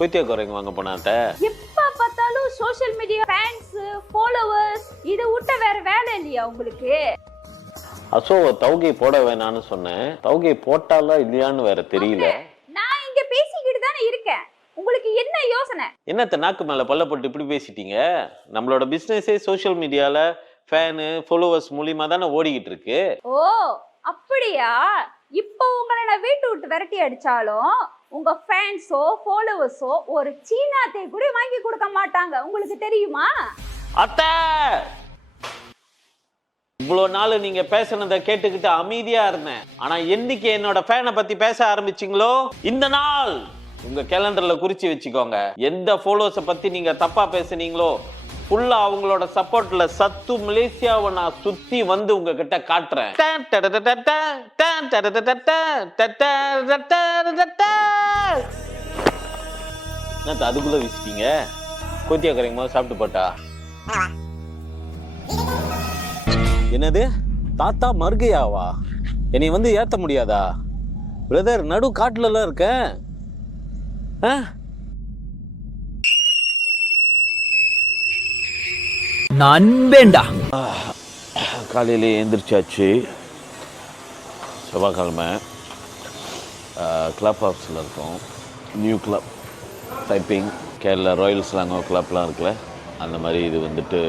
கொய்த்தியா குறைங்க வாங்க போனாட்ட எப்ப பார்த்தாலும் சோஷியல் மீடியா ஃபேன்ஸ் ஃபாலோவர்ஸ் இதை விட்ட வேற வேலை இல்லையா உங்களுக்கு? அசோவ தௌகை போட வேணான்னு சொன்னேன். தௌகை போட்டாலா இல்லையான்னு வேற தெரியல. நான் இங்க பேசிக்கிட்டு தானே இருக்கேன். உங்களுக்கு என்ன யோசனை? என்னத்த நாக்கு மேல பல்ல போட்டு இப்படி பேசிட்டீங்க? நம்மளோட பிசினஸே சோஷியல் மீடியால ஃபேனு ஃபாலோவர்ஸ் மூலியமா தானே ஓடிக்கிட்டு இருக்கு. ஓ அப்படியா? இப்போ உங்களை நான் வீட்டு விட்டு விரட்டி அடிச்சாலும் உங்க ஃபேன்ஸோ ஃபாலோவர்ஸோ ஒரு சீனாத்தை கூட வாங்கி கொடுக்க மாட்டாங்க. உங்களுக்கு தெரியுமா? அத்தை, இவ்வளோ நாள் நீங்க பேசுனதை கேட்டுக்கிட்டு அமைதியா இருந்தேன். ஆனா என்னைக்கு என்னோட ஃபேனை பத்தி பேச ஆரம்பிச்சிங்களோ இந்த நாள் உங்க கேலண்டர்ல குறிச்சு வச்சுக்கோங்க. எந்த ஃபாலோவர்ஸை பத்தி நீங்க தப்பா பேசுனீங்களோ ஃபுல்லா அவங்களோட சப்போர்ட்ல சத்து மலேசியாவை நான் சுத்தி வந்து உங்ககிட்ட காட்டுறேன். அதுக்குள்ள வீசிட்டீங்க. கொத்தியா கரையும் போது சாப்பிட்டு போட்டா என்னது தாத்தா மர்கையாவா? என்னை வந்து ஏத்த முடியாதா பிரதர்? நடு காட்டுல இருக்கேன். நண்பேண்டா. காலையில எழுந்திரிச்சாச்சு. செவ்வாய்க்கிழமை கிளப் ஹவுஸில் இருக்கோம். New club typing Kerala royal Selangor கிளப்லாம் இருக்குல்ல, அந்த மாதிரி இது வந்துட்டு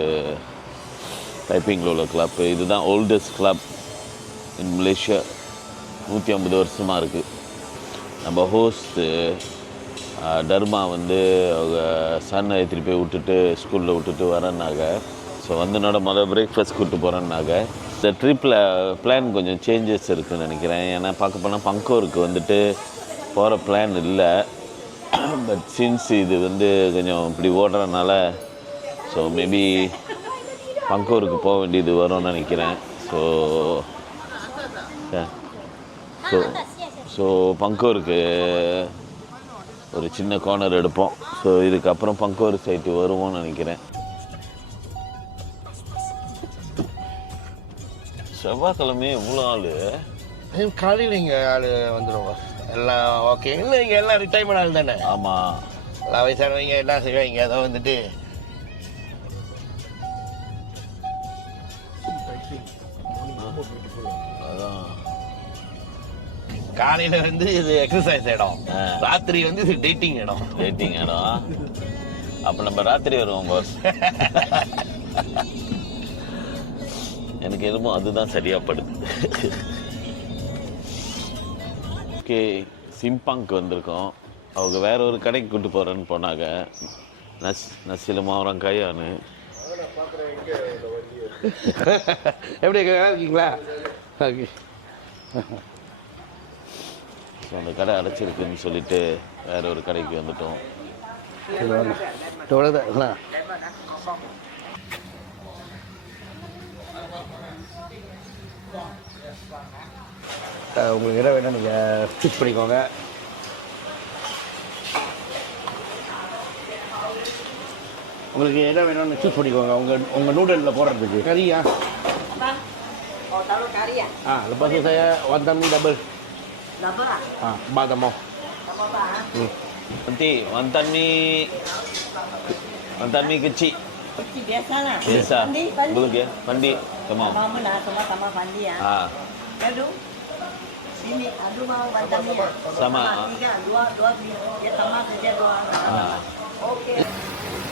டைப்பிங்கில் உள்ள கிளப். இதுதான் ஓல்டஸ்ட் கிளப் இன் மலேசியா. 150 வருஷமாக இருக்குது. நம்ம ஹோஸ்ட்டு தர்மா வந்து அவங்க சன்னை ஏற்றிட்டு போய் விட்டுட்டு ஸ்கூலில் விட்டுட்டு வரேன்னாங்க. ஸோ வந்து என்னோட பிரேக்ஃபாஸ்ட் கூப்பிட்டு போகிறேன்னாங்க. இந்த ட்ரிப்பில் பிளான் கொஞ்சம் சேஞ்சஸ் இருக்குதுன்னு நினைக்கிறேன். ஏன்னா பார்க்க போனால் பங்கோருக்கு வந்துட்டு போகிற பிளான் இல்லை. பட் சின்ஸ் இது வந்து கொஞ்சம் இப்படி ஓடுறதுனால ஸோ மேபி பங்கோருக்கு போக வேண்டியது வரும்னு நினைக்கிறேன். ஸோ ஸோ ஸோ பங்கோருக்கு ஒரு சின்ன கார்னர் எடுப்போம். ஸோ இதுக்கப்புறம் பங்கோர் சைட்டு வருவோம்னு நினைக்கிறேன். செவ்வாய்க்கிழமையே இவ்வளோ ஆள் காலையில் இங்கே ஆள் வந்துடுவோம் எல்லாம். ஓகே, இல்லை இங்கே எல்லாம் ரிட்டைர்மெண்ட் ஆள் தானே? ஆமாம், எல்லாம் வயசானவங்க எல்லாம் செய்வாங்க. அதை வந்துட்டு அதான் காலையில வந்து இது எக்ஸசைஸ் இடம், ராத்திரி வந்து இது டேட்டிங் இடம். டேட்டிங் இடம். அப்போ நம்ம ராத்திரி வருவோம் பாஸ். எனக்கு என்னமோ அதுதான் சரியாப்படுது. ஓகே, சிம்பாங்க்கு வந்திருக்கோம். அவங்க வேற ஒரு கடைக்கு கூப்பிட்டு போகிறேன்னு போனாங்க. நசில மாவரம் கையானு. எப்படி இருக்கீங்களா? ஓகே, ஸோ அந்த கடை அடைச்சிருக்குன்னு சொல்லிட்டு வேற ஒரு கடைக்கு வந்துட்டோம். உங்களுக்கு இடம் வேணும், நீங்கள் சூஸ் பண்ணிக்கோங்க. உங்களுக்கு இடம் வேணும்னு சூஸ் பண்ணிக்கோங்க. உங்கள் நூடலில் போடுறதுக்கு. கறியா? lepas tu saya wonton mie double. Double ah? Ba tak mau. Nanti wantan mie kecil. Kecil biasa lah. Biasa. Pandi. Belum ya? Pandi. Kamu. Sama lah, sama Pandi ya. Aduh. Sini, aduh mau wantan mie ya? Sama. Tiga, dua dia sama saja dua. Okey.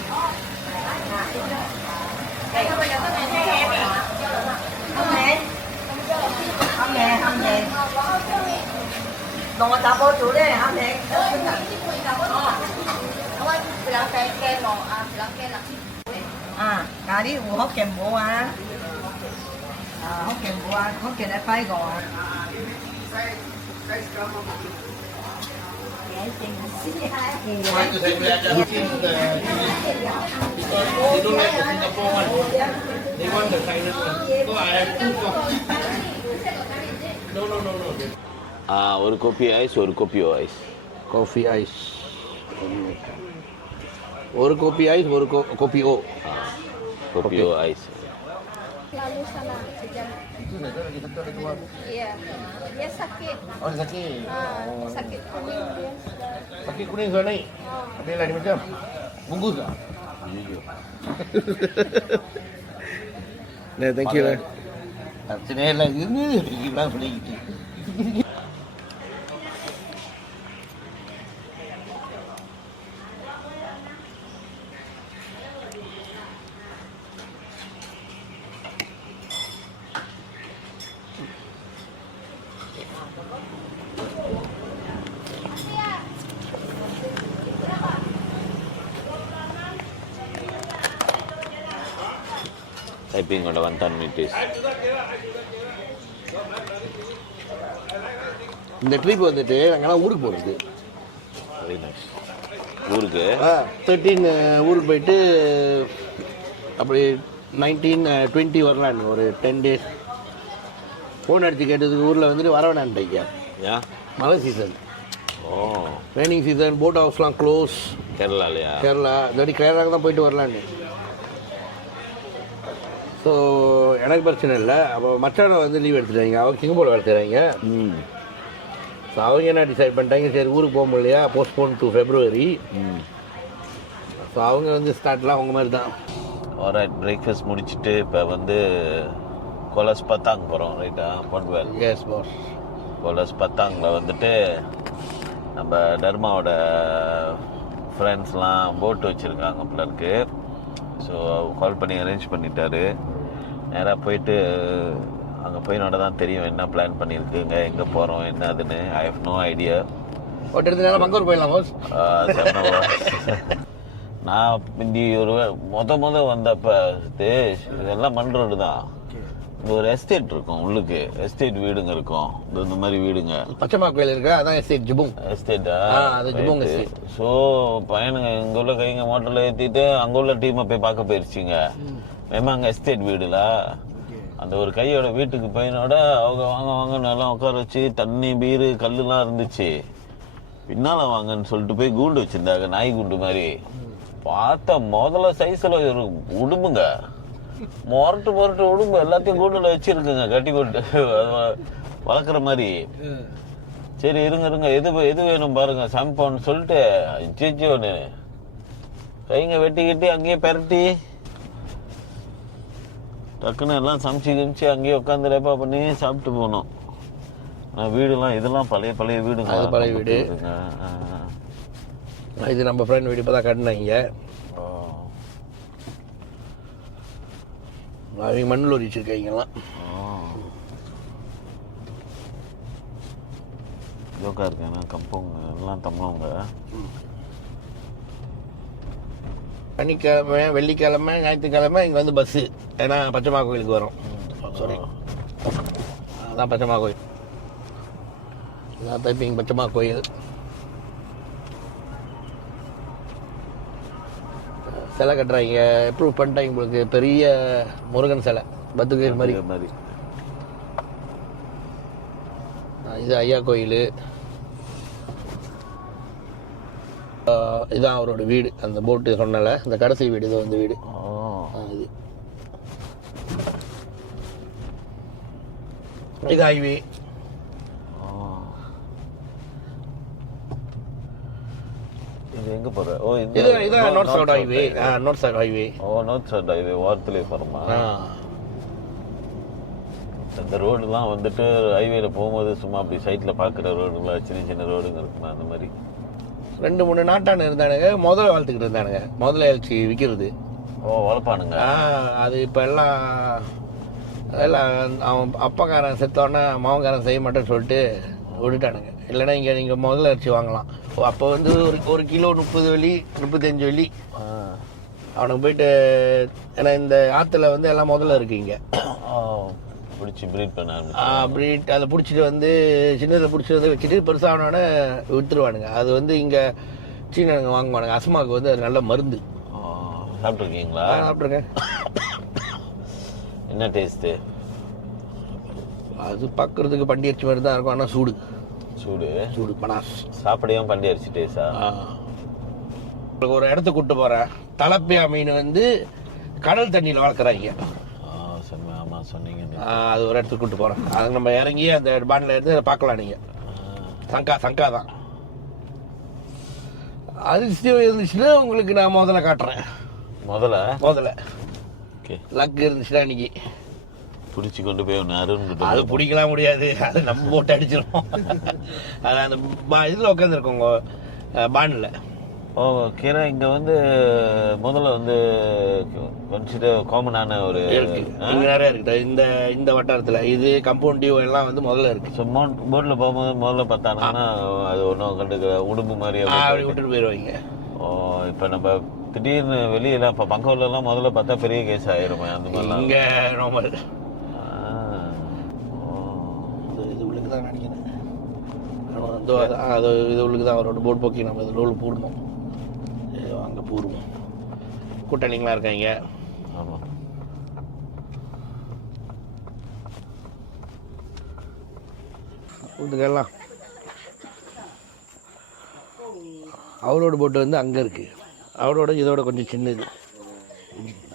Nah, itu. Kayak apa ya? Hâm nè. Còn tao vô chủ đấy, hâm nè. Cà đi của hốt kèm bộ à. Hốt kèm bộ à, hốt kèm đã phai gò. ஒரு copy ice, ஒரு copy ice. Coffee ice. ஒரு copy ice, ஒரு copy O. Copy O ice. Lalu sana sejam Iya. Dia sakit. Oh, sakit. Sakit kuning dia. Sakit kuning sudah naik. Ada lain macam. Bungkus tak? Nah, thank you lah. Sini lagi ni, bilang boleh gitu. டைப்பிங்கோட 110 metres. இந்த trip வந்துட்டு நாங்கெல்லாம் ஊருக்கு போகிறது. Very nice. ஊருக்கு 13 ஊருக்கு போயிட்டு அப்படி 19 20 வரலான்னு ஒரு 10 days. ஃபோன் அடித்து கேட்டதுக்கு ஊரில் வந்துட்டு வர வேணான்ட்டீங்க. ஏன்? மழை சீசன். ஓ, ட்ரைனிங் சீசன், போட் ஹவுஸ்லாம் க்ளோஸ். கேரளாலையா? கேரளா இல்லாட்டி கேரளாவுக்கு தான் போயிட்டு வரலான்னு. ஸோ எனக்கு பிரச்சனை இல்லை. அப்போ மச்சானை வந்து லீவ் எடுத்துட்டாங்க. அவங்க சிங்கப்பூர் வேலை செய்கிறாங்க. ஸோ அவங்க என்ன டிசைட் பண்ணிட்டாங்க, சரி ஊருக்கு போக முடியலையா, போஸ்ட்போன் டு ஃபெப்ரவரி. ஸோ அவங்க வந்து ஸ்டார்ட்லாம் அவங்க மாதிரி தான். ஆல்ரைட், பிரேக்ஃபாஸ்ட் முடிச்சுட்டு இப்போ வந்து கொலஸ் பத்தாங் போகிறோம். ரைட்டா? பொன்வேல். Yes boss. கொலஸ் பத்தாங்கில் வந்துட்டு நம்ம டர்மாவோட ஃப்ரெண்ட்ஸ்லாம் போட்டு வச்சுருக்காங்க போல இருக்கு. ஸோ கால் பண்ணி அரேஞ்ச் பண்ணிட்டாரு. நேராக போயிட்டு அங்கே போயினோட தான் தெரியும் என்ன பிளான் பண்ணியிருக்குங்க, எங்கே போகிறோம் என்னதுன்னு. I have no idea. எடுத்து மங்கூர் போயிடலாம் பாஸ். நான் இந்தி ஒரு முத வந்தப்போ இதெல்லாம் மண் ரோடு தான். இங்கே ஒரு எஸ்டேட் இருக்கும், உள்ளுக்கு எஸ்டேட் வீடுங்க இருக்கும். இந்த மாதிரி வீடுங்க. பச்சைமா கோயில் இருக்கா, அதான் எஸ்டேட் ஜிபுங். எஸ்டேட்டா? அது ஜிபுங் எஸ்டேட். ஸோ பையனுங்க இங்கே உள்ள கைங்க மோட்டரில் ஏற்றிட்டு அங்கே உள்ள டீமை போய் பார்க்க போயிடுச்சிங்க. மேமா அங்கே எஸ்டேட் வீடுல அந்த ஒரு கையோட வீட்டுக்கு பையனோட அவங்க வாங்க நல்லா உட்கார வச்சு தண்ணி பீரு கல்லுலாம் இருந்துச்சு. பின்னால வாங்கன்னு சொல்லிட்டு போய் கூண்டு வச்சிருந்தாங்க, நாய் கூண்டு மாதிரி. பார்த்தா முதல்ல சைஸ்ல ஒரு உடும்புங்க, மொரட்டு உடும்பு எல்லாத்தையும் கூண்டுல வச்சிருக்குங்க, கட்டி போட்டு வளர்க்குற மாதிரி. சரி இருங்க எது வேணும் பாருங்க சமைப்போன்னு சொல்லிட்டு ஜிஜோன்னு கைங்க வெட்டி அங்கேயே பெரட்டி டக்குன்னு எல்லாம் சமைச்சு அங்கேயே உட்காந்து ரேப்பா பண்ணி சாப்பிட்டு போனோம். வீடுலாம் இதெல்லாம் பழைய வீடுங்க. பழைய வீடு. இது நம்ம ஃப்ரெண்ட் வீடு இப்போ தான் கட்டினாங்க. அவங்க மண்ணில் வச்சுருக்காங்கலாம். ஜோக்கா இருக்கேன் கம்பவுங்க எல்லாம் தமிழவங்க. சனிக்கிழமை, வெள்ளிக்கிழமை, ஞாயிற்றுக்கிழமை இங்கே வந்து பஸ்ஸு. ஏன்னா பச்சைமா கோயிலுக்கு வரும். சாரி, அதான் பச்சைமா கோயில். இதான் டைப்பிங் பச்சைமா கோயில். சிலை கட்டுறாங்க, அப்ரூவ் பண்ணிட்டாங்க உங்களுக்கு. பெரிய முருகன் சிலை, பத்துக்கு மாதிரி. இது ஐயா கோயில். இதுதான் அவரோட வீடு. அந்த போட்டு சொன்னல இந்த கடைசி வீடு இது வந்து வீடு. இது ஹைவே. இது எங்க போற? ஓ இது north south highway. North south highway. ஓ நார்த் சவுத் ஹைவே வார்த்திலே போறோமா? இந்த ரோடுலாம் வந்துட்டு ஹைவேல போகும்போது சும்மா அப்படி சைட்ல பாக்குற ரோடுலாம் சின்ன ரோடுங்க இருக்குமா அந்த மாதிரி. 2-3 நாட்டான இருந்தானுங்க, முதல்ல வளர்த்துக்கிட்டு இருந்தானுங்க. முதல்ல இறைச்சி விற்கிறது. ஓ வளர்ப்பானுங்க. அது இப்போ எல்லாம் அவன் அப்பாக்காரன் செத்தோடனே மாவன்காரன் செய்ய மாட்டேன்னு சொல்லிட்டு விட்டுட்டானுங்க. இல்லைன்னா இங்கே நீங்கள் முதல்ல இறைச்சி வாங்கலாம். அப்போ வந்து ஒரு கிலோ 30 வெள்ளி 35 வெள்ளி. அவனுக்கு போயிட்டு ஏன்னா இந்த ஆற்றுல வந்து எல்லாம் முதல்ல இருக்குங்க. பிடிச்சி ப்ரீட் பண்ண ப்ரீட் அதை பிடிச்சிட்டு வந்து சின்னதில் பிடிச்சிட்டு வந்து வச்சுட்டு பெருசாகனோட விற்றுருவானுங்க. அது வந்து இங்கே சீனனுங்க வாங்குவானுங்க. அஸ்மாவுக்கு வந்து அது நல்ல மருந்து. சாப்பிட்ருக்கீங்களா? சாப்பிட்ருக்கேன். என்ன டேஸ்ட்டு? அது பார்க்குறதுக்கு பண்டி அரிசி மாதிரி தான் இருக்கும். ஆனால் சூடு பனாஸ். சாப்பிடையும் பண்டி அரிசி டேஸ்டா? உங்களுக்கு ஒரு இடத்துக்கு கூப்பிட்டு போகிறேன். தலப்பியா மீன் வந்து கடல் தண்ணியில் வளர்க்குறாங்க. சொன்னீங்க அது ஒரு இடத்துக்கு கூப்பிட்டு போகிறேன். அது நம்ம இறங்கி அந்த பாண்டில் இருந்து பார்க்கலாம். நீங்கள் சங்கா தான் அதிர்ஷ்டம் இருந்துச்சுன்னா உங்களுக்கு நான் முதல்ல காட்டுறேன். முதல்ல ஓகே லக் இருந்துச்சுன்னா இன்னைக்கு பிடிச்சி கொண்டு போய் ஒன்று அருண் அது பிடிக்கலாம் முடியாது, அது நம்ம போட்டு அடிச்சிடும். அது அந்த இதில் உட்காந்துருக்கோங்க பாண்டில். ஓ கீரை இங்கே வந்து முதல்ல வந்து கன்சிடர் காமனான ஒரு இருக்கு, இங்கே நிறைய இருக்குது. இந்த வட்டாரத்தில் இது கம்பவுண்ட் டியூ எல்லாம் வந்து முதல்ல இருக்கு. ஸோ போட்டில் போகும்போது முதல்ல பார்த்தாங்கன்னா அது ஒன்றும் கண்டுக்கிற உடும்பு மாதிரி அப்படி விட்டுட்டு போயிடுவாங்க. ஓ இப்போ நம்ம திடீர்னு வெளியெல்லாம் இப்போ பங்கூர்லலாம் முதல்ல பார்த்தா பெரிய கேஸ் ஆயிருமே அந்த மாதிரிலாம். இங்கே நார்மல். இது உள்ளுக்கு தான் நினைக்கிறேன். அது இது உள்ளுக்கு தான் அவரோட போட் போக்கி நம்ம இதில் உள்ள போடணும். அங்கே போடுவோம். கூட்டணிங்களாம் இருக்காங்க. ஆமாம் இதுக்கெல்லாம் அவரோட போட்டு வந்து அங்கே இருக்குது. அவரோட இதோட கொஞ்சம் சின்னது.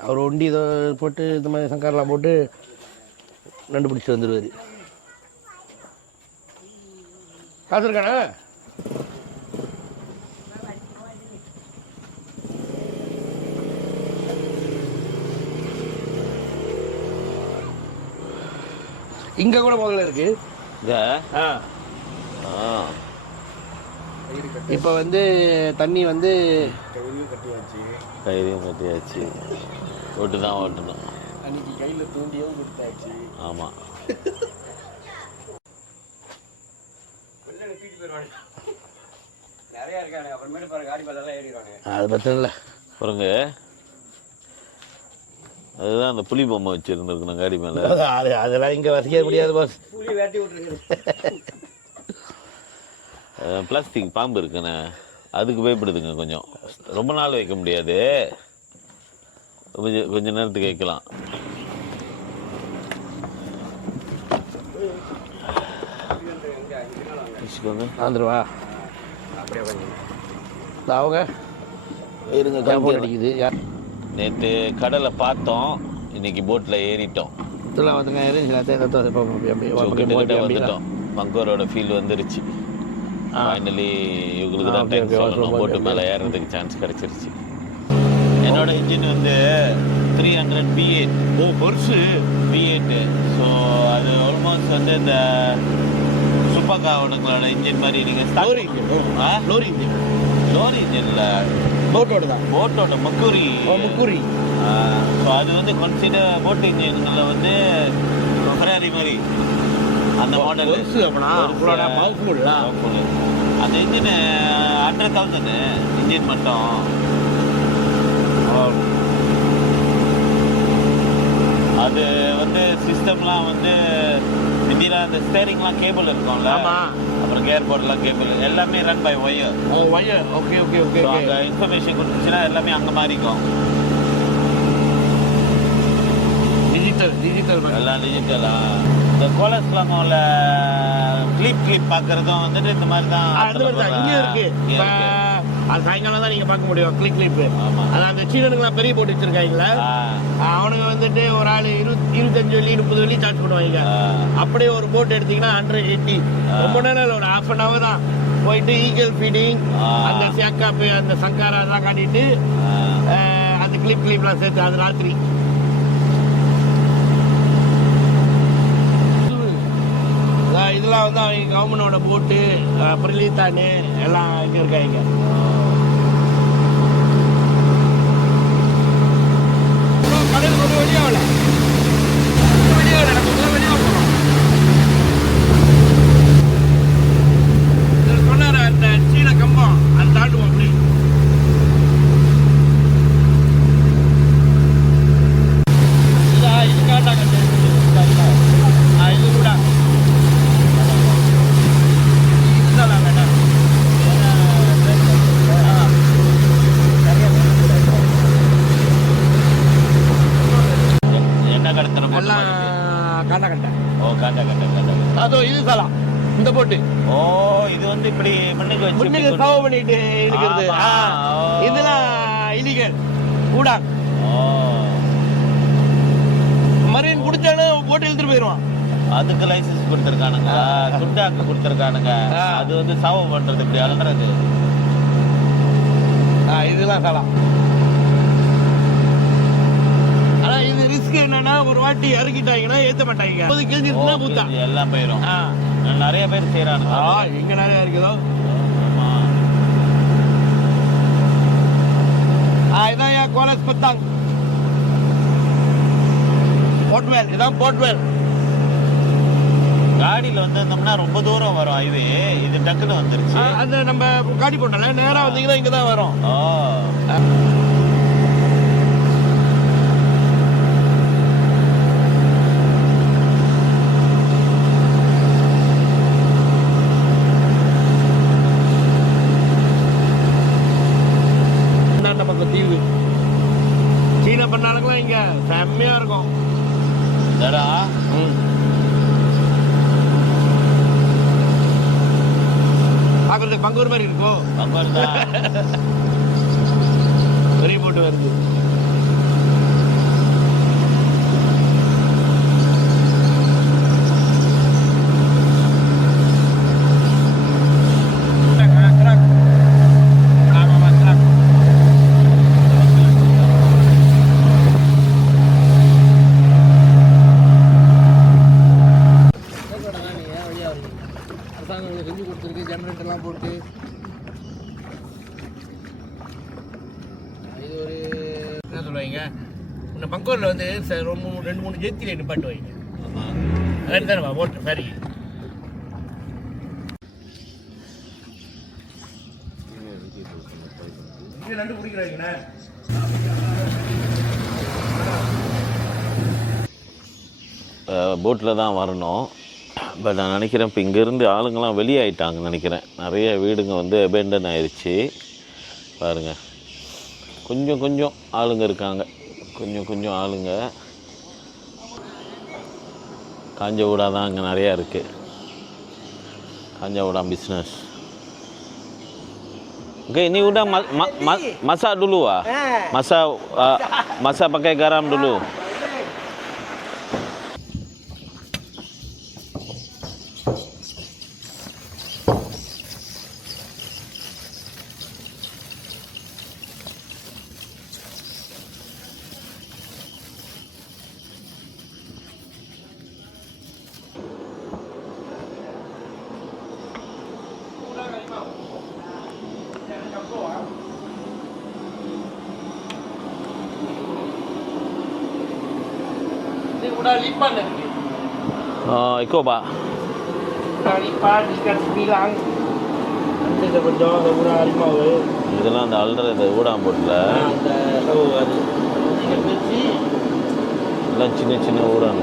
அவர் ஒண்டி இதை போட்டு இந்த மாதிரி சங்கரெலாம் போட்டு நண்டு பிடிச்சி வந்துடுவார். காசு இருக்காண்ணா? இங்கே கூட முதல்ல இருக்கு. இப்போ வந்து தண்ணி வந்து கையிலையும் கட்டியாச்சு. ஓட்டு தான் ஓட்டணும். அன்னைக்கு கையில் தூண்டியும் கொடுத்தாச்சு. ஆமாம் நிறையா இருக்கானு. அப்புறமேட்டு பாருங்க காடி பாலெல்லாம் ஏறிடுவானு. அது பத்திரம் இல்லை பாருங்க. அதுதான் அந்த புலி பொம்மை வச்சுருந்துருக்கணும் காடி மேலே. அதெல்லாம் இங்கே வசிக்க முடியாது பாஸ். புலி வேட்டி விட்டுருக்கு. பிளாஸ்டிக் பாம்பு இருக்குண்ணே, அதுக்கு பயப்படுதுங்க. கொஞ்சம் ரொம்ப நாள் வைக்க முடியாது, கொஞ்ச நேரத்துக்கு வைக்கலாம். வந்துருவா அப்படியே கொஞ்சம் அவங்க இருங்க. காம்பவுண்ட் அடிக்குது. நேற்று கடலை பார்த்தோம், இன்னைக்கு போட்டில் ஏறிட்டோம். இதெல்லாம் வந்துங்க கிட்ட வந்துட்டோம். பங்கூரோட ஃபீல் வந்துருச்சு. ஃபைனலி இவங்களுக்கு தான் தேங்க்ஸ் சொல்லணும். போட்டு மேலே ஏறுறதுக்கு சான்ஸ் கிடச்சிருச்சு. என்னோட இன்ஜின் வந்து 300 V8. ஓ பெருசு V8. ஸோ அது ஆல்மோஸ்ட் வந்து இந்த சுப்பக்காவோட இன்ஜின் மாதிரி நீங்கள் லோரி இன்ஜின். லோரி இன்ஜினில் போட்டோட தான். போட்டோட மக்கூரி. முக்குரி. ஸோ அது வந்து கன்சிடர் போட் இன்ஜின்களில் வந்து ஃபெராரி மாதிரி அந்த மாடல். அந்த இன்ஜின் 100,000 இன்ஜின் மட்டும். அது வந்து சிஸ்டம்லாம் வந்து இந்தியில் அந்த ஸ்டேரிங்லாம் கேபிள் இருக்கும்ல, அப்புறம் கேர் போர்டெலாம் கேபிள் எல்லாமே run by wire. Okay okay okay. அங்கே இன்ஃபர்மேஷன் கொடுத்துச்சுன்னா எல்லாமே அங்கே மாறிக்கும். டிஜிட்டல் எல்லாம் டிஜிட்டலா. இந்த கோலஸ்லாமோல கிளிப் பார்க்கறதும் வந்துட்டு இந்த மாதிரி தான். இங்கே இருக்கு. அது சாயங்காலம் தான் நீங்கள் பார்க்க முடியும் கிளிப். அது அந்த சீனனுங்களாம் பெரிய போட்டு வச்சிருக்காங்களா, அவனுங்க வந்துட்டு ஒரு ஆள் 25 வெள்ளி 30 வெள்ளி சார்ஜ் பண்ணுவாங்க. அப்படியே ஒரு போட் எடுத்தீங்கன்னா 180. ரொம்ப நேரம் ஒரு 1/2 hour தான் போயிட்டு ஈகல் ஃபீடிங் அந்த சேக்காப்பு அந்த சங்காரா அதெல்லாம் காட்டிட்டு அந்த கிளிப்லாம் சேர்த்து அது ராத்திரி. இதெல்லாம் வந்து அவங்க கவர்மெண்டோட போட்டு பிரிலித்தானு எல்லாம் இங்கே இருக்காங்க. கடல் ஒரு வெளியாகல வெளியாக போகிறோம். இதில் சொன்னார் அந்த சீன கம்பம் அது தாண்டுவோம். அப்படி இது காட்டாங்க. இது கூட இந்த போட்டு. ஓ இது வந்து இப்படி முன்னுக்கு முன்னுக்கு சவ பண்ணிட்டு இருக்கிறது. இதெல்லாம் இலிகல் கூட மரியன் குடிச்சானே போட்டு இழுத்துட்டு போயிடுவான். அதுக்கு லைசன்ஸ் கொடுத்துருக்கானுங்க, துண்டாக்கு கொடுத்துருக்கானுங்க. அது வந்து சாவ பண்றது இப்படி அலறது. இதெல்லாம் சலாம். ஆனா இது ரிஸ்க் என்னன்னா, ஒரு வாட்டி இறக்கிட்டாங்கன்னா ஏத்த மாட்டாங்க. 50 kg இருந்தா பூத்தா எல்லாம் போயிடும். நிறைய பேர் செய்யறானுங்க. எங்க நிறைய இருக்குதோ. இதான் என் கோலஸ் பத்தாங் போர்ட்வேல். இதான் போர்ட்வேல். காடியில வந்திருந்தோம்னா ரொம்ப தூரம் வரும் ஹைவே. இது டக்குன்னு வந்துருச்சு. அது நம்ம காடி போட்டோம்ல, நேரா வந்தீங்கன்னா இங்க தான் வரும். நமக்கு தீவு சீன பண்ணாலுங்களா இங்க செம்மையா இருக்கும். பாக்குறதுக்கு பங்கூர் மாதிரி இருக்கும். பெரிய போட்டு வருது. அரசாங்கம் செஞ்சு கொடுத்துருக்கு, ஜெனரேட்டர்லாம் போட்டு. இது ஒரு என்ன சொல்லுவாங்க, இந்த பங்கூரில் வந்து 2-3 ஜெத்தியில் நிப்பாட்டு வைங்க. ரெண்டு தானே ஓட்டு சரி. நண்டு குடிக்கிறாங்கண்ணே. போட்டில் தான் வரணும். பட் நான் நினைக்கிறேன் இப்போ இங்கேருந்து ஆளுங்கள்லாம் வெளியாயிட்டாங்கன்னு நினைக்கிறேன். நிறைய வீடுங்க வந்து அபேண்டன் ஆயிடுச்சு. பாருங்கள், கொஞ்சம் கொஞ்சம் ஆளுங்க இருக்காங்க, கொஞ்சம் ஆளுங்க. காஞ்ச ஊடா தான் அங்கே நிறையா இருக்குது. காஞ்ச ஊடா business. Oke, ini udah masak dulu ah. Masak pakai garam dulu. Udah lipat lagi. Oh, ikut pak. Udah lipat, ikan sebilang. Nanti saya berjual udah 5. இதெல்லாம் அந்த அல்ற இந்த ஊடாம் போட்டில் அது ikan kecil. எல்லாம் சின்ன சின்ன ஊடாம்.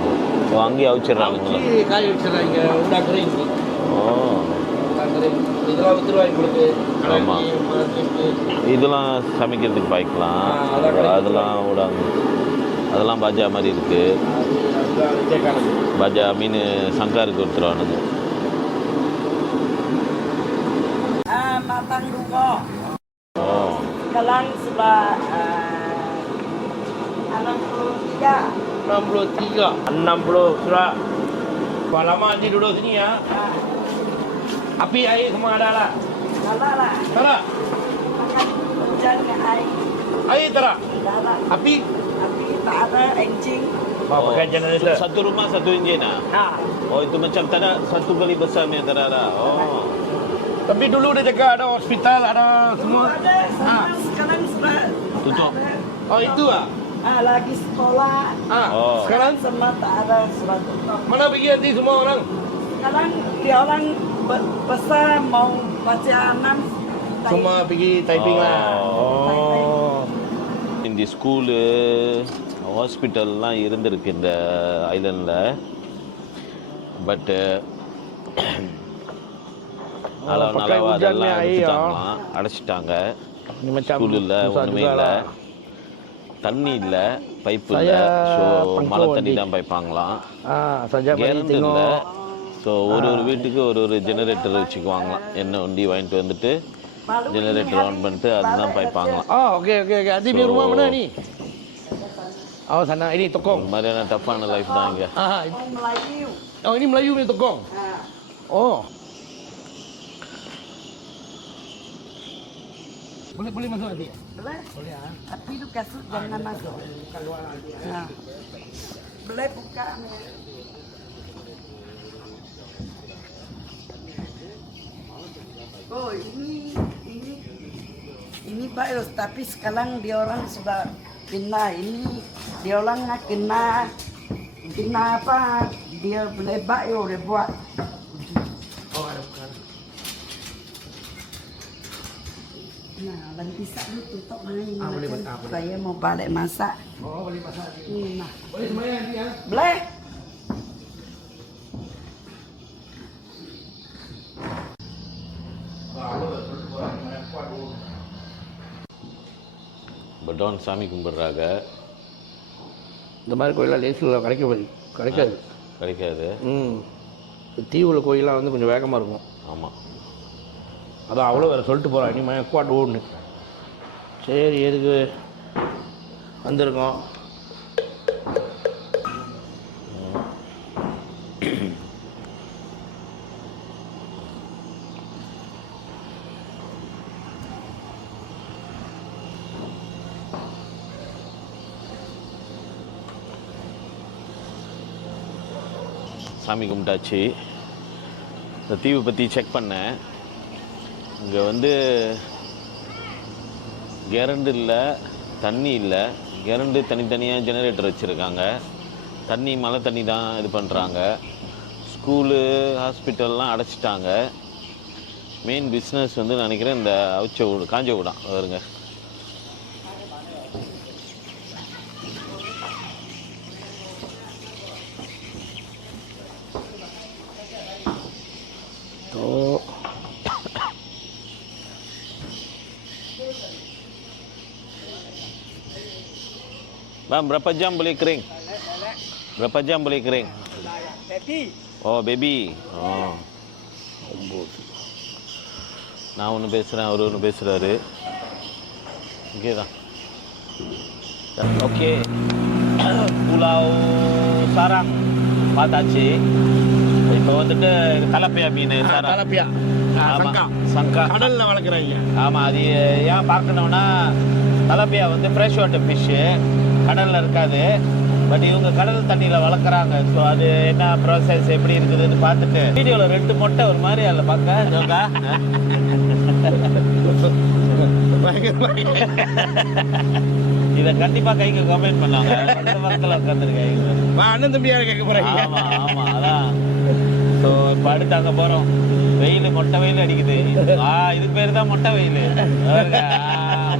அங்கேயே அவிச்சிடுறாங்களா? காய் வச்சிடறாங்க. உடா கரையும். இதெல்லாம் வித்துருவாங்க உங்களுக்கு. ஆமாம், இதெல்லாம் சமைக்கிறதுக்கு பாய்க்கலாம். அதெல்லாம் ஊடாங்க. அதெல்லாம் பாஜா மாதிரி இருக்குது. பாஜா மீன் சங்காருக்கு கொடுத்துருவானுங்க. Matang dugo. Oh. Sekarang sudah 63. 60 surat. Berapa lama Haji duduk sini ya? Api air semua ada lah. Salah lah. Tara? Hujan ke air. Air tara? Salah. Api? Api tak ada engine. Pakai generator. Satu rumah satu enjin ah? Nah. Oh, itu macam tak ada satu kali besar ni Tara. Oh. Tapi dulu dia jaga ada hospital, ada semua. Ada sama sekarang sudah Tutup. Oh itu ah? lagi sekolah. Oh. Sekarang Semua tak ada sudah tutup. mana pergi nanti semua orang? Sekarang dia orang besar mau baca 6. Semua pergi typing lah. Oh. இந்த school ஹாஸ்பிட்டல்லாம் இருந்திருக்கு இந்த ஐலண்டில். பட்டு அதெல்லாம் எடுத்துட்டாங்களாம், அடைச்சிட்டாங்க. School இல்லை, ஒன்றுமே இல்லை, தண்ணி இல்லை, பைப்பு இல்லை. ஸோ மழை தண்ணி தான் பைப்பாங்களாம். கேரண்ட் இல்லை. ஸோ ஒரு வீட்டுக்கு ஒரு ஜெனரேட்டர் வச்சுக்குவாங்களாம். எண்ணெய் வண்டி வாங்கிட்டு வந்துட்டு ஜெனரேட்டர் ஆன் பண்ணிட்டு அதுதான் பைப்பாங்களாம். Oh, okey. Adi punya rumah mana ni? Oh sana, ini tokong. ஒரு மாதிரியான டஃப்பான லைஃப் தான் இங்கே. Orang Melayu. Oh ini Melayu punya tokong. Oh. Boleh masuk nanti ya? Boleh? Boleh ya. Tapi itu kasut jangan masuk. Nah. Boleh buka. Oh ini virus tapi sekarang dia orang sudah kena ini dia orang nggak kena apa dia boleh bio dia buat. Oh ada bukan. Nah, nanti bisa lu tutup main. Boleh masak. Saya mau balik masak. Oh boleh masak. Nah, Boleh semuanya nanti ya? boleh. பட்டான் சாமி கும்பிட்றாங்க. இந்த மாதிரி கோயிலாம் லேசில் கிடைக்காது. கிடைக்காது. தீவுல கோயிலாம் வந்து கொஞ்சம் வேகமாக இருக்கும். ஆமாம். அதான் அவ்வளோ வேறு சொல்லிட்டு போகிறான் இனிமே எக்வாட் ஓடுன்னு. சரி எதுக்கு வந்திருக்கோம். சாமி கும்பிட்டாச்சு. இந்த தீவை பற்றி செக் பண்ணேன். இங்கே வந்து கரண்ட் இல்லை, தண்ணி இல்லை. கரண்டு தனித்தனியாக ஜெனரேட்டர் வச்சுருக்காங்க. தண்ணி மழை தண்ணி தான் இது பண்ணுறாங்க. ஸ்கூலு ஹாஸ்பிட்டல்லாம் அடைச்சிட்டாங்க. மெயின் பிஸ்னஸ் வந்து நினைக்கிறேன் இந்த அவிச்ச வீடு காஞ்ச வீடான் வருங்க. Bang, berapa jam boleh kering? Berapa jam boleh kering? Baby. Oh, baby. Oh. நான் ஒன்று பேசுகிறேன், அவர் ஒன்று பேசுகிறாரு. இங்கே தான். ஓகே. Pulau Sarang பார்த்தாச்சு. இப்போ வந்துட்டு கலப்பையா மீன். கலப்பியா சங்கா. சங்கா கடலில் வளர்க்குறாங்க. ஆமாம். அது ஏன் பார்க்கணுன்னா கலப்பியா வந்து ஃப்ரெஷ் வாட்டர் ஃபிஷ்ஷு கடலில் இருக்காது. பட் இவங்க கடல் தண்ணியில் வளர்க்குறாங்க. ஸோ அது என்ன ப்ராசஸ் எப்படி இருக்குதுன்னு பார்த்துட்டு வீடியோவில் 2 மொட்டை ஒரு மாதிரி அதில் பார்க்க இதை கண்டிப்பாக கைக்கு கமெண்ட் பண்ணாங்க. அந்த மரத்தில் உட்காந்துருக்காங்க. அண்ணன் தம்பியாக கேட்க போகிறாங்க. ஆமாம் ஆமாம் அதான். ஸோ இப்போ அடுத்து அங்கே போகிறோம். வெயில் மொட்டை வெயில் அடிக்குது. இதுக்கு பேர் தான் மொட்டை வெயில்.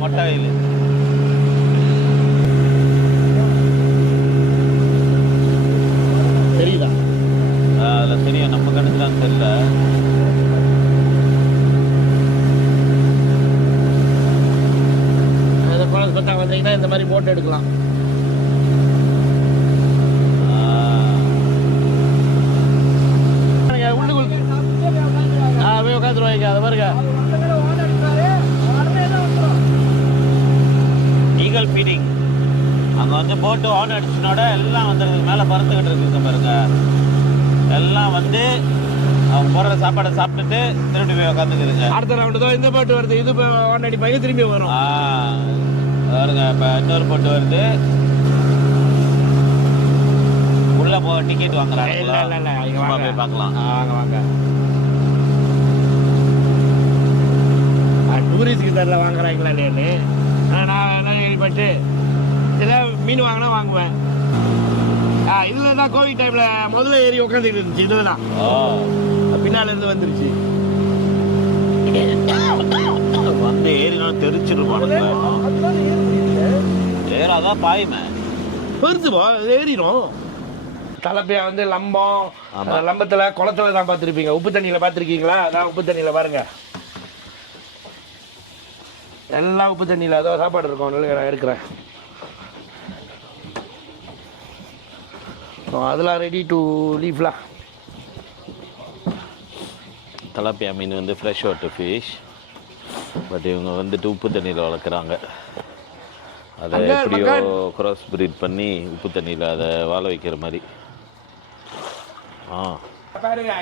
மொட்டை வெயில். தெரியுதா? அதில் தெரியும். நம்ம கணக்குதான் தெரியல. அதை குழந்தை பார்த்தா வந்தீங்கன்னா இந்த மாதிரி போட்டோ எடுக்கலாம். உட்காந்துருவாங்க. அதை பாருங்க. Eagle feeding. அங்கே வந்து போட்டு ஆன் அடிச்சனோட எல்லாம் வந்துடுது. மேலே பறந்துக்கிட்டு இருக்குங்க பாருங்க. எல்லாம் வந்து அவங்க போடுற சாப்பாடை சாப்பிட்டுட்டு திரும்பி போய் உட்காந்துக்குதுங்க. அடுத்த ரவுண்டு தான் இந்த போட்டு வருது. இது ஆன் அடிப்பாங்க, திரும்பி வரும். பாருங்க இப்போ இன்னொரு போட்டு வருது. உள்ள போ டிக்கெட் வாங்குறாங்க. இல்லை போய் பார்க்கலாம். வாங்க வாங்க. டூரிஸ்ட்டுக்கு தரல வாங்குறாங்களா இல்லையான்னு நான் என்ன கேள்விப்பட்டு சில மீன் வாங்கினா வாங்குவேன். இதில் தான் கோவிட் டைமில் முதல்ல ஏறி உட்காந்துக்கிட்டு இருந்துச்சு. இதில் தான் பின்னால் இருந்து வந்துருச்சு. வந்து ஏறினாலும் தெரிச்சிருப்பாங்க. ஏறாதான் பாயுமே பெருசுப்பா ஏறிடும். தலைப்பையா வந்து லம்பம். லம்பத்தில் குளத்துல தான் பார்த்துருப்பீங்க. உப்பு தண்ணியில் பார்த்துருக்கீங்களா? அதான் உப்பு தண்ணியில் பாருங்க. எல்லாம் உப்பு தண்ணியில் அதோ சாப்பாடு இருக்கும். நான் இருக்கிறேன். அதெல்லாம் ரெடி டு லீஃப்லாம். தலப்பியா மீன் வந்து ஃப்ரெஷ் வாட்டர் ஃபிஷ். பட் இவங்க வந்துட்டு உப்பு தண்ணியில் வளர்க்குறாங்க. அதை எப்படியோ கிராஸ் பிரீட் பண்ணி உப்பு தண்ணியில் அதை வாழ வைக்கிற மாதிரி. பாருங்க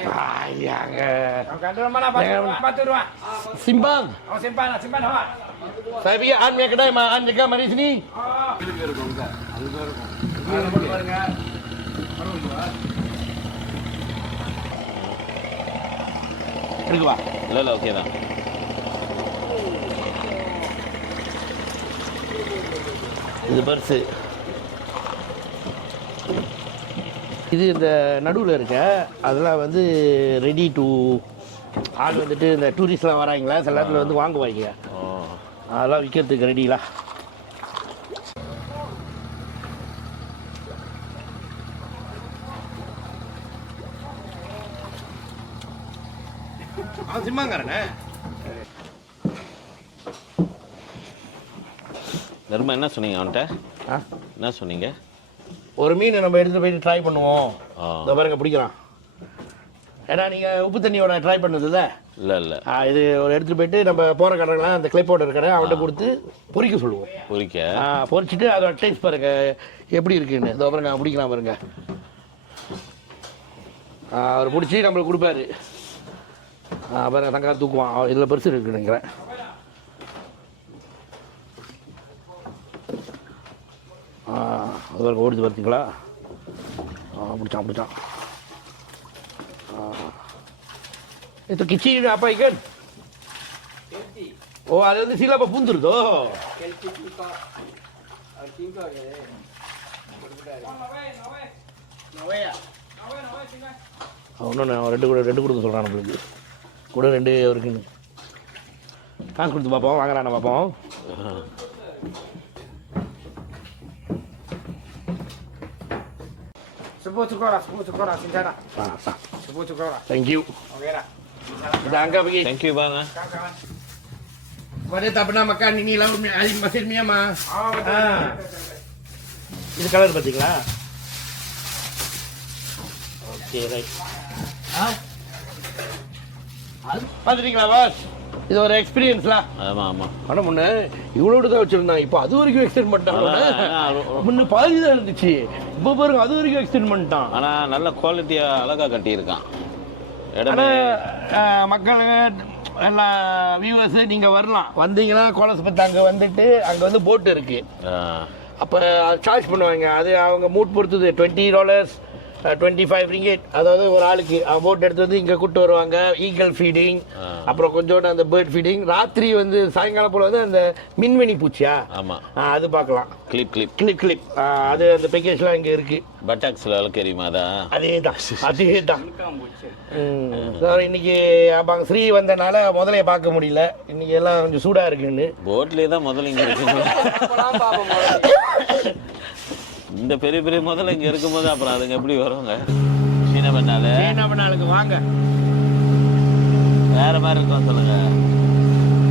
ஐயாங்க அவன் கண்டுற மாதிரி பார்த்துருவான். Simbang. அவன் simpan awak. Saya pergi An punya kedai, An jaga mari sini. பாருங்க இருக்குவா? இல்லை ஓகே தான். இது பர்ஸு. இது இந்த நடுவில் இருக்க அதெல்லாம் வந்து ரெடி டு ஆள் வந்துட்டு இந்த டூரிஸ்ட்லாம் வராங்களா சில நேரத்தில் வந்து வாங்குவாங்க. அதெல்லாம் விற்கிறதுக்கு ரெடிலா. அவன் சிம்மாங்காரண்ணே. தர்மா என்ன சொன்னீங்க அவன்கிட்ட? என்ன சொன்னீங்க? ஒரு மீன் நம்ம எடுத்துகிட்டு போயிட்டு ட்ரை பண்ணுவோம். இந்த பாருங்க பிடிக்கலாம். ஏன்னா நீங்கள் உப்பு தண்ணியோட ட்ரை பண்ணதில்ல? இல்லை இது ஒரு எடுத்துகிட்டு போயிட்டு நம்ம போகிற கடைலாம் அந்த கிளைப்போட கடை அவன்கிட்ட கொடுத்து பொரிக்க சொல்லுவோம். பொரிச்சிட்டு அதோட டேஸ்ட் பாருங்க எப்படி இருக்குன்னு. இந்த பாருங்க பிடிக்கலாம் பாருங்க. அவர் பிடிச்சி நம்மளுக்கு கொடுப்பாரு. பாருங்க தங்கா தூக்குவான். இதில் பெருசு இருக்குன்னு நினைக்கிறேன். அது பாருங்க ஓடுது பார்த்தீங்களா? பிடிச்சான். Itu kecil apa ikan? Oh ada di sila apa puntur tu? ஒன்று ரெண்டு கொடுக்க சொல்கிறான் நம்மளுக்கு. கூட ரெண்டு இருக்குன்னு காசு கொடுத்து பார்ப்போம். வாங்குறான பார்ப்போம். Sepuluh cukup lah, sincana. Sepuluh cukup lah. Thank you. Okey dah. Udah angkat pergi. Thank you bang. Pada tak pernah makan ini laut Mesir punya mah. Oh betul. Ini color பார்த்தீங்களா? Okay right. பார்த்துட்டீங்களா boss? இது ஒரு எக்ஸ்பீரியன்ஸ்லாம். ஆமாம். ஆனால் முன்ன இவ்வளோடு தான் வச்சுருந்தான். இப்போ அது வரைக்கும் எக்ஸ்டெண்ட் பண்ணிட்டான். முன்ன பாதி தான் இருந்துச்சு. இப்போ பாருங்க அது வரைக்கும் எக்ஸ்டெண்ட் பண்ணிட்டான். ஆனால் நல்ல குவாலிட்டியாக அழகாக கட்டியிருக்கான். ஆனால் மக்கள் எல்லா வியூவர்ஸு நீங்கள் வரலாம். வந்தீங்கன்னா கோலஸ்பத்து அங்கே வந்துட்டு அங்கே வந்து போட்டு இருக்குது. அப்போ சார்ஜ் பண்ணுவாங்க. அது அவங்க மூட் பொறுத்தது. $20 25 ringgit. அதாவது ஒரு ஆளுக்கு போட் எடுத்து வந்து இங்கே கூப்பிட்டு வருவாங்க. ஈகிள் ஃபீடிங், அப்புறம் கொஞ்சோண்டு அந்த பேர்ட் ஃபீடிங். ராத்திரி வந்து சாயங்காலம் போல் வந்து அந்த மின்வெணி பூச்சியா அது பார்க்கலாம். கிளிப் அது அந்த பேக்கேஜ்லாம் இங்கே இருக்குது. பட்டாக்ஸில் விளக்கு எரியுமா? அதே தான். இன்னைக்கு அவங்க ஸ்ரீ வந்தனால முதலைய பார்க்க முடியல. இன்னைக்கு எல்லாம் கொஞ்சம் சூடாக இருக்குன்னு போட்லேயே தான் முதல்ல இங்கே இருக்கு. இந்த பெரிய பெரிய முதல்ல இங்கே இருக்கும்போது அப்புறம் அதுங்க எப்படி வருவாங்க? சீனா பண்ணாலுக்கு வாங்க. வேற மாதிரி இருக்கும் சொல்லுங்க.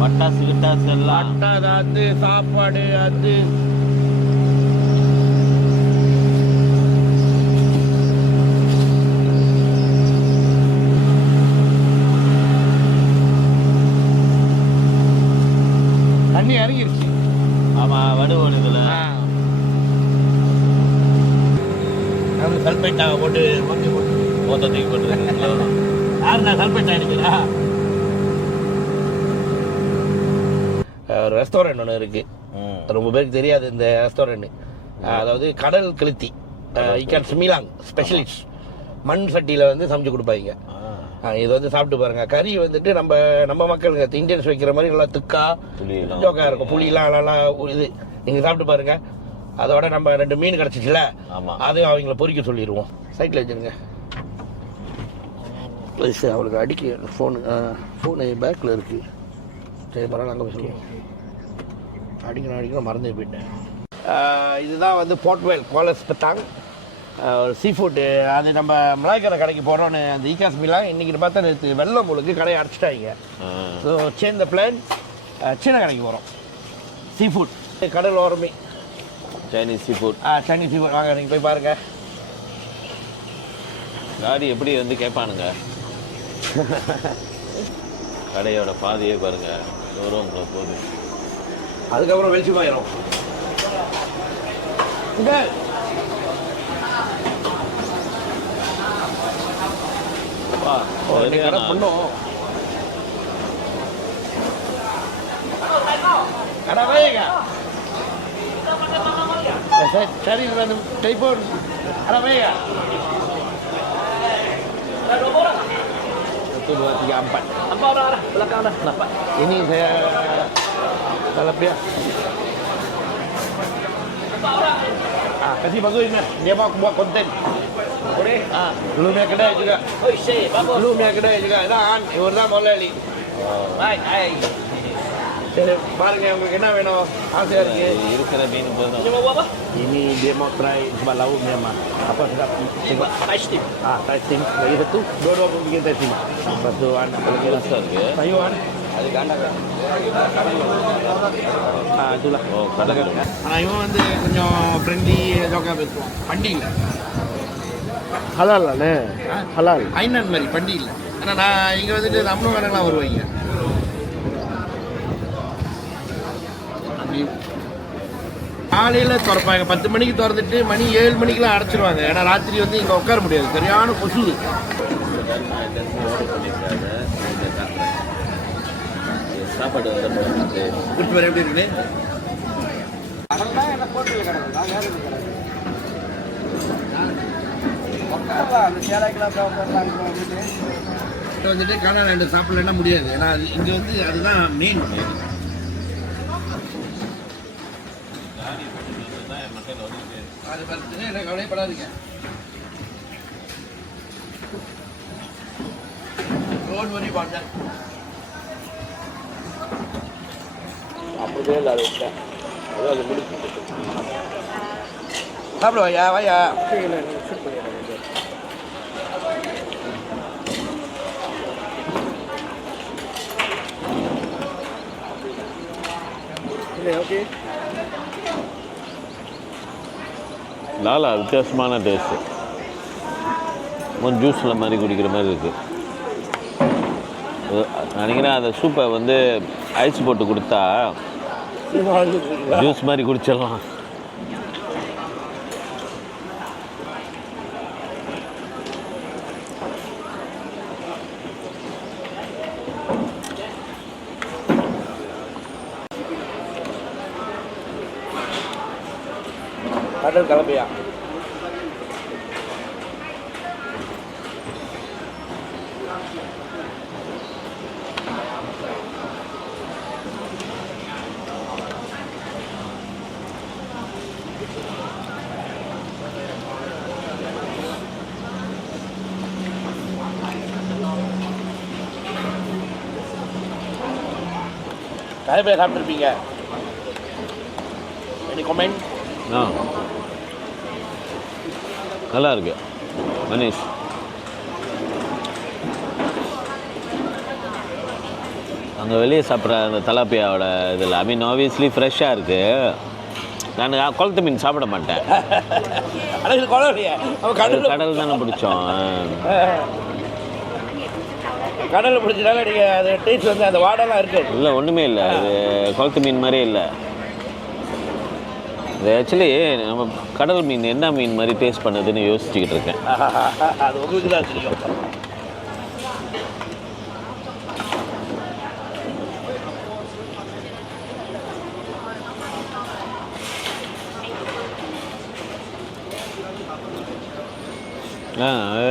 பட்டாசு கிட்டாசு எல்லாம் அது சாப்பாடு அது தண்ணி இறங்கிருச்சு. ஆமாம் வடுவோடு இதில் சல்பேட்டாக போட்டு மொத்தத்துக்கு போட்டுருக்கீங்களா? யாருண்ணா சல்பேட்டா எடுக்கிறா? ஒரு ரெஸ்டாரண்ட் ஒன்று இருக்குது. ரொம்ப பேருக்கு தெரியாது இந்த ரெஸ்டாரண்ட். அதாவது கடல் கெளுத்தி இக்கான் ஸ்மிலாங் ஸ்பெஷலிஸ்ட் மண் சட்டியில் வந்து சமைச்சு கொடுப்பாங்க. இது வந்து சாப்பிட்டு பாருங்க. கறி வந்துட்டு நம்ம மக்களுக்கு இந்தியன்ஸ் வைக்கிற மாதிரி நல்லா திக்கா ஜோக்கா இருக்கும். புளியெலாம் நல்லா இது நீங்கள் சாப்பிட்டு பாருங்க. அதோட நம்ம 2 மீன் கிடச்சிச்சுல அது அவங்கள பொறிக்க சொல்லிடுவோம். சைட்டில் வச்சுருங்க. ப்ளஸ் அவளுக்கு அடிக்க ஃபோனு பேக்கில் இருக்குது. சரி பரவாயில்ல அங்கே சொல்லுவோம். அடிக்கணும் மறந்தே போயிட்டேன். இதுதான் வந்து போர்ட்வேல் கோலஸ் பத்தாங் சீ ஃபுட்டு. அது நம்ம மலாய்க்கரை கடைக்கு போகிறோன்னு அந்த ஈகாஸ் மீலாம் இன்றைக்கி பார்த்தா நேற்று வெள்ளம் முழுக்கு கடையை அடிச்சிட்டாங்க. So change the plan. சின்ன கடைக்கு போகிறோம். சீ ஃபுட் கடல் ஓரமே சைனீஸ் சீ ஃபுட். வாங்க நீங்கள் போய் பாருங்கள். காடி எப்படி வந்து கேட்பானுங்க. கடையோட பாதையே பாருங்க தூரம் போகுது. அதுக்கப்புறம் வெளிச்சு போயிடும். இங்கே கடை பண்ணும் கடை வைங்க சரி டெலிஃபோன் கடை வைங்க 1, 2, 3, 4. Nampak dah, belakang dah. Nampak. Ini saya talapia. Kasih bagus ni. Dia mau buat konten. Boleh? Belum punya kedai juga. Oh, bagus. Belum punya kedai juga. Kan, orang boleh li. Baik, hai. பாருங்க உங்களுக்கு என்ன வேணும் ஆசையா இருக்கு இருக்கிற மீன் போதும் ini mau apa ini dia mau try sebab lauk ni mah apa sedap sebab thai steam thai steam lagi satu dua pun bikin thai steam lepas tu anak lagi rasa iருக்கு sayuran அது காண்டாங்க itulah கலகல ஆனா இவன் வந்து கொஞ்சம் friendly ஜோக்கா பேசுவான் பண்டி இல்ல ஹலால் அண்ணே ஹலால் ஐநன் மாதிரி பண்டி இல்ல ஆனா நான் இங்க வந்துட்டு நம்மளும் வேணலாம் வருவாங்க காலையில் திறப்பாங்க 10 மணிக்கு திறந்துட்டு மணி 7 மணிக்கெலாம் அடைச்சிருவாங்க ஏன்னா ராத்திரி வந்து இங்கே உட்கார முடியாது சரியான கொசு சாப்பாடு கூட்டு வர எப்படி இருக்குது வந்துட்டு காலையில் 2 சாப்பிடலன்னா முடியாது ஏன்னா இங்கே வந்து அதுதான் மெயின் அது பார்த்து என்ன கவலைப்படாதீங்க ரோட் வரி பார்த்தேன் அப்படியே இல்லை அது முடிச்சு சாப்பிடு வாயா வாயா இல்லை ஓகே லாலா வித்தியாசமான டேஸ்ட்டு கொஞ்சம் ஜூஸில் மாதிரி குடிக்கிற மாதிரி இருக்குது நினைக்கிறேன் அந்த சூப்பை வந்து ஐஸ் போட்டு கொடுத்தா ஜூஸ் மாதிரி குடிச்சிடலாம் கடல் கலப்பையா நிறைய பேர் சாப்பிட்டுருப்பீங்க எனி கமெண்ட் நல்லா இருக்கு மனிஷ் அங்கே வெளியே சாப்பிட்ற அந்த தலாப்பியாவோட இதில் ஐ மீன் ஆப்வியஸ்லி ஃப்ரெஷ்ஷாக இருக்குது நான் குளத்து மீன் சாப்பிட மாட்டேன் கடல் தானே பிடிச்சோம் கடலில் பிடிச்சதால நீங்கள் அது டேஸ்ட் வந்து அந்த வாடெல்லாம் இருக்குது இல்லை ஒன்றுமே இல்லை இது குளத்து மீன் மாதிரியே இல்லை இது ஆக்சுவலி நம்ம கடல் மீன் என்ன மீன் மாதிரி டேஸ்ட் பண்ணுதுன்னு யோசிச்சுக்கிட்டு இருக்கேன் அது உங்களுக்கு தான் தெரியும்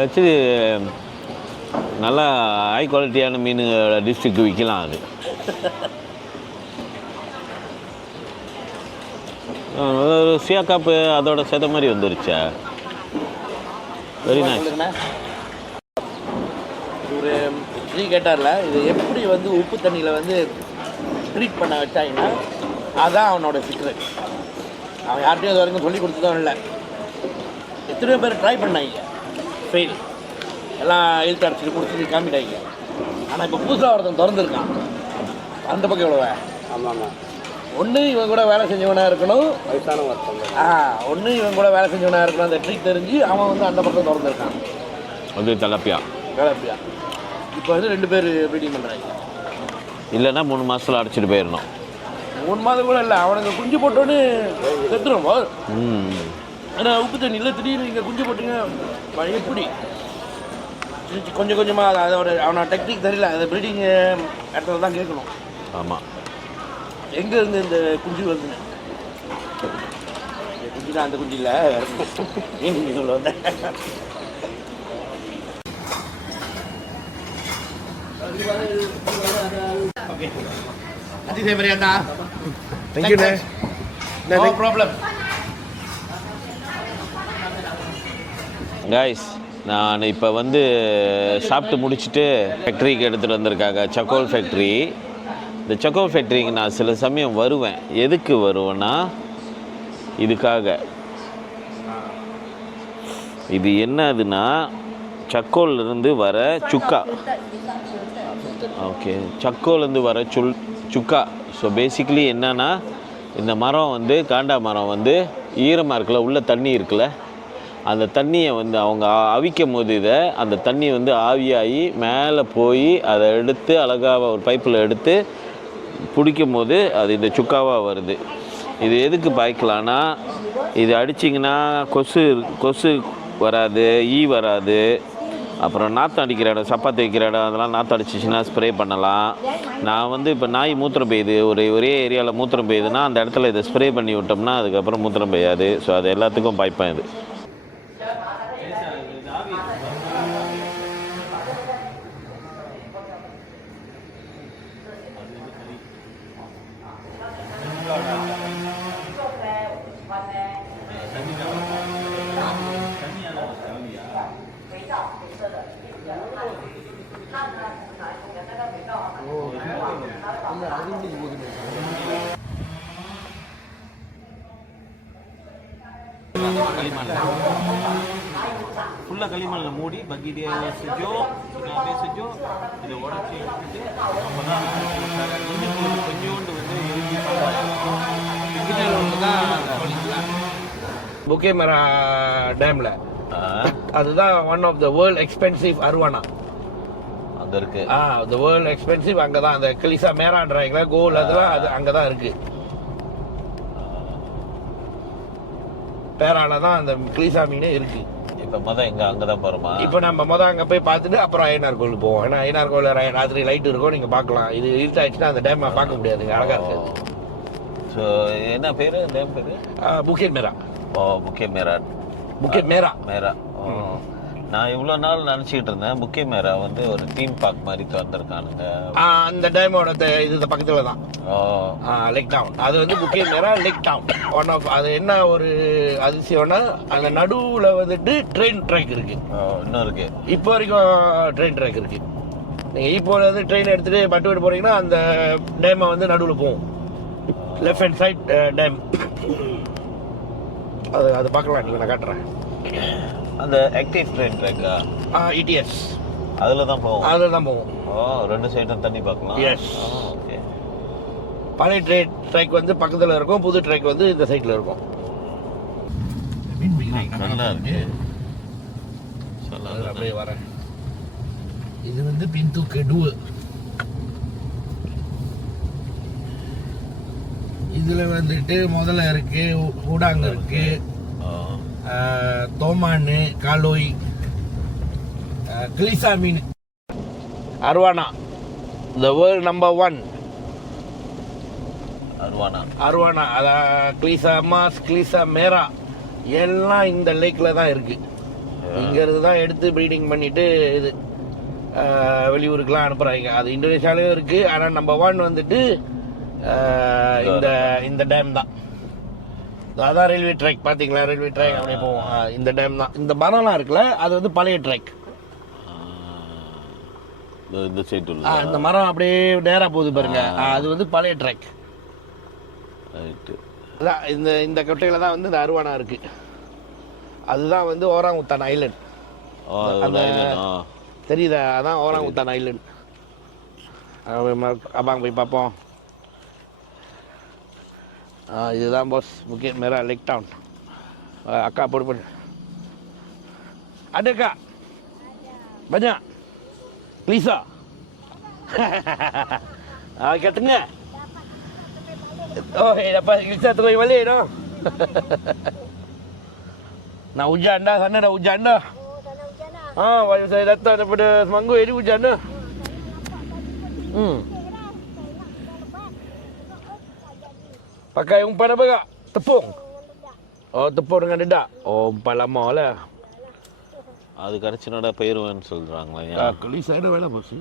ஆக்சுவலி நல்லா ஹை குவாலிட்டியான மீன் டிஸ்ட்ரிக்ட் விற்கலாம் அது ஒரு சியா காப்பு அதோட சேர்த்த மாதிரி வந்துருச்சா வெரி நைஸ் ஒரு நீ கேட்டார்ல இது எப்படி வந்து உப்பு தண்ணியில் வந்து ட்ரீட் பண்ண வச்சாங்கன்னா அதுதான் அவனோட சீக்ரெட் அவன் யார்கிட்டையும் இது வரைக்கும் சொல்லி கொடுத்ததும் இல்லை எத்தனையோ பேர் ட்ரை பண்ணாங்க ஃபெயில் எல்லாம் எழுத்து அடைச்சிட்டு கொடுத்துட்டு காமிட்டாங்க ஆனால் இப்போ புதுசாக ஒருத்தன் திறந்துருக்கான் அந்த பக்கம் எவ்வளோ ஆமாம் ஒன்று இவன் கூட வேலை செஞ்சவனாக இருக்கணும் வயசான ஒன்று இவன் கூட வேலை செஞ்சவனாக இருக்கணும் அந்த ட்ரிக் தெரிஞ்சு அவன் வந்து அந்த பக்கம் திறந்துருக்கான் அது தலப்பியா இப்போ வந்து 2 பேர் ப்ரீடிங் பண்ணுறாங்க இல்லைன்னா 3 மாதத்தில் அடைச்சிட்டு போயிடணும் 3 மாதம் கூட இல்லை, அவனுங்க குஞ்சு போட்டோன்னு செத்துரும். ஆனால் உப்பு தண்ணியில் திடீர்னு இங்கே குஞ்சு போட்டுங்க எப்படி கொஞ்சம் கொஞ்சமாக அதோட அவனோட டெக்னிக் தெரியல. அதை ப்ரீடிங் இடத்துல தான் கேட்கணும். ஆமாம், எங்கே இருந்து இந்த குஞ்சு வருதுங்க? குஞ்சு தான், அந்த குஞ்சு இல்லை, மீன் குஞ்சு சொல்ல வந்தேன். Okay, nanti saya beri anda. Thank you, No problem. Guys, நான் இப்போ வந்து சாப்பிட்டு முடிச்சுட்டு ஃபேக்ட்ரிக்கு எடுத்துகிட்டு வந்திருக்காங்க, சக்கோல் ஃபேக்ட்ரி. இந்த சக்கோல் ஃபேக்ட்ரிக்கு நான் சில சமயம் வருவேன். எதுக்கு வருவேன்னா இதுக்காக. இது என்னதுன்னா சக்கோல்லேருந்து வர சுக்கா. ஓகே, சக்கோலேருந்து வர சுக்கா. ஸோ பேசிக்கலி என்னன்னா, இந்த மரம் வந்து காண்டா மரம் வந்து ஈரமாக இருக்குல்ல, உள்ள தண்ணி இருக்குல்ல, அந்த தண்ணியை வந்து அவங்க அவிக்கும் போது அந்த தண்ணி வந்து ஆவியாகி மேலே போய் அதை எடுத்து அழகாக ஒரு பைப்பில் எடுத்து பிடிக்கும் போது அது இந்த சுக்காவாக வருது. இது எதுக்கு பாய்க்கலான்னா, இது அடிச்சிங்கன்னா கொசு வராது, ஈ வராது. அப்புறம் நாற்றம் அடிக்கிற இடம், சப்பாத்தி வைக்கிற இடம், அதெல்லாம் நாற்றம் அடிச்சிச்சின்னா ஸ்ப்ரே பண்ணலாம். நான் வந்து இப்போ நாய் மூத்திரம் பெய்யுது, ஒரே ஏரியாவில் மூத்திரம் பெய்யுதுன்னா அந்த இடத்துல இதை ஸ்ப்ரே பண்ணி விட்டோம்னா அதுக்கப்புறம் மூத்திரம் பெய்யாது. ஸோ அது எல்லாத்துக்கும் பாய்ப்பேன் இது. ஃபுல்லாக களிமண்ணில் மூடி பக்கெட் செஞ்சோம், அப்படியே செஞ்சோம். இதை உடச்சி எடுத்துட்டு கொஞ்சோண்டு வந்து புக்கேமரா டேமில் அதுதான் one of the world expensive arowana அங்கே இருக்கு. த வேர்ல்ட் எக்ஸ்பென்சிவ் அங்கே தான். அந்த கிளிசா மேரான்றாங்களா, கோல் அதெல்லாம் அது அங்கே தான் இருக்கு. பேரால தான் அந்த கிளிசா மீனே இருக்கு. இப்போ எங்கே அங்கே தான் போகிறோமா? இப்போ நம்ம அங்கே போய் பார்த்துட்டு அப்புறம் ஐயனார் கோவில் போவோம். ஏன்னா ஐயனார் கோவில் ராத்திரி லைட் இருக்கும், நீங்கள் பார்க்கலாம். இது இருட்டாச்சுன்னா அந்த டேம் பார்க்க முடியாதுங்க, அழகாக இருக்காது. ஸோ என்ன பேர் டேம் பேர்? புக்கேட் மேரா. புக்கே மேரா. புக்கேட் மேரா. மேரா. நான் இவ்வளோ நாள் நினச்சிக்கிட்டு இருந்தேன் புக்கே மேரா வந்து ஒரு தீம் பார்க் மாதிரி திறந்துருக்கானுங்க. அந்த டேமோட இது பக்கத்தில் தான் லேக் டவுன். அது வந்து புக்கே மேரா லேக் டவுன். ஒன் ஆஃப் அது என்ன ஒரு அதிசயம்னா, அந்த நடுவில் வந்துட்டு ட்ரெயின் ட்ராக் இருக்கு. இன்னும் இருக்கு, இப்போ வரைக்கும் ட்ரெயின் ட்ராக் இருக்கு. நீங்கள் இப்போல வந்து ட்ரெயின் எடுத்துட்டு பட்டுவிட்டு போறீங்கன்னா அந்த டேமை வந்து நடுவில் போகும். Left hand side dam. அது பார்க்கலாம், நீங்கள் நான் காட்டுறேன். அந்த ஆக்டிவ் ட்ரெயின் ட்ராக்கா? இடிஎஸ் அதில் தான் போவோம். அதில் தான் போவோம். ரெண்டு சைடும் தண்ணி பார்க்கலாம். எஸ். ஓகே. பழைய ட்ராக் வந்து பக்கத்தில் இருக்கும், புது ட்ராக் வந்து இந்த சைடில் இருக்கும். நல்லா இருக்கு. அப்படியே வரேன். இது வந்து பிந்து கெடுவு. இதில் வந்துட்டு முதல்ல இருக்கு, ஊடாங்க இருக்கு, தோமானு, காலோய், கிளிசா மீன், அருவானா, த வேர்ல்ட் நம்பர் 1 அருவானா. அதான் கிளிசா மாஸ், கிளிசா மேரா எல்லாம் இந்த லேக்கில் தான் இருக்கு. இங்கிறது தான் எடுத்து ப்ரீடிங் பண்ணிட்டு இது வெளியூருக்குலாம் அனுப்புகிறாங்க. அது இந்தோனேஷியாலையும் இருக்கு. ஆனால் நம்பர் 1 வந்துட்டு இந்த டேம் தான். அதான் ரயில்வே ட்ராக் பார்த்தீங்களா, ரயில்வே ட்ராக் அப்படியே போவோம். இந்த டேம் தான். இந்த மரம்லாம் இருக்குல்ல, அது வந்து பழைய ட்ராக். இந்த சைடு இந்த மரம் அப்படியே நேராக போகுது பாருங்க, அது வந்து பழைய ட்ராக். இந்த கொட்டையில தான் வந்து இந்த அருவானா இருக்கு. அதுதான் வந்து ஓராங் உத்தான் ஐலண்ட். அந்த தெரியுதா, அதான் ஓராங் உத்தான் ஐலண்ட். அப்பாங்க போய் பார்ப்போம். இதுதான் பாஸ் புக்கேட் மேரா லேக் டவுன். அக்கா போடு. ada kak? Banyak? Lisa? Kat tengah? Oh, dapat kita terus balik dah. Nak hujan dah, sana dah hujan dah. Oh, tak nak hujan dah. Waktu saya datang daripada Semanggut ni hujan dah. Pakai umpan apa kak? Tepung? Oh, tepung dengan dedak. Oh, umpan lama lah. அது கரைச்சினோட போயிடுவேன்னு சொல்கிறாங்களா? ஏன் Kali saya dah வேலை போச்சு.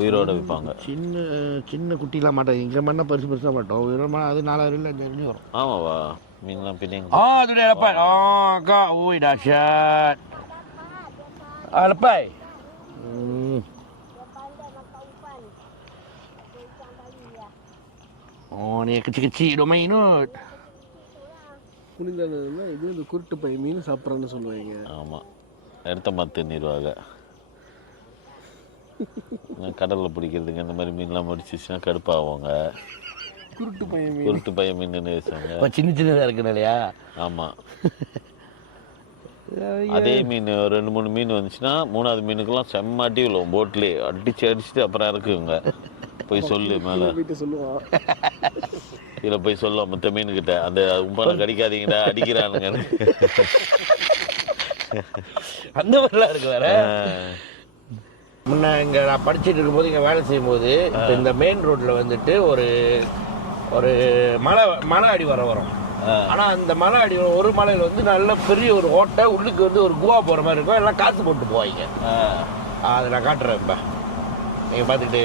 உயிரோட விற்பாங்க? சின்ன குட்டிலாம் மாட்டேன். இங்கே மண்ணா பெருசாக மாட்டோம். உயிரோட அது 4000 5,000 வரும். ஆமாவா? மீன்லாம் pinning Tu dah dapat. Kak. Ui, dahsyat. Lepas? Ni kecil-kecil duk main tu. புனிதனா இது இந்த குருட்டு பை மீன் சாப்பிட்றான்னு சொல்லுவாங்க. ஆமாம், எடுத்த மத்து நீர்வாக கடலில் பிடிக்கிறதுக்கு இந்த மாதிரி மீன்லாம் முடிச்சிச்சுன்னா கடுப்பாகுவாங்க. குருட்டு பை மீன். குருட்டு பையன் மீன் வச்சாங்க. சின்னதாக இருக்குன்னு இல்லையா? ஆமாம். அதே மீன் 2-3 மீன் வந்துச்சுன்னா 3வது மீனுக்கெல்லாம் செம்மாட்டி விழுவும். போட்லேயே அடிச்சுட்டு அப்புறம் இறக்குங்க. போய் சொல்லு மேலே போயிட்டு சொல்லுவான். இதில் போய் சொல்லுவோம் மற்ற மீனுக்கிட்ட, அந்த உப்பான கடிக்காதீங்கடா அடிக்கிறானுங்க. அந்த மாதிரிலாம் இருக்கு வேற. முன்ன இங்கே நான் படிச்சுட்டு இருக்கும்போது இங்கே வேலை செய்யும்போது இப்போ இந்த மெயின் ரோட்டில் வந்துட்டு ஒரு ஒரு மலை அடி வரும். ஆனால் அந்த மலை அடி ஒரு மலையில் வந்து நல்ல பெரிய ஒரு ஓட்டை, உள்ளுக்கு வந்து ஒரு குவா போகிற மாதிரி இருக்கும். எல்லாம் காசு போட்டு போவாங்க. அதை நான் காட்டுறேன் இப்போ, நீங்கள் பார்த்துக்கிட்டு.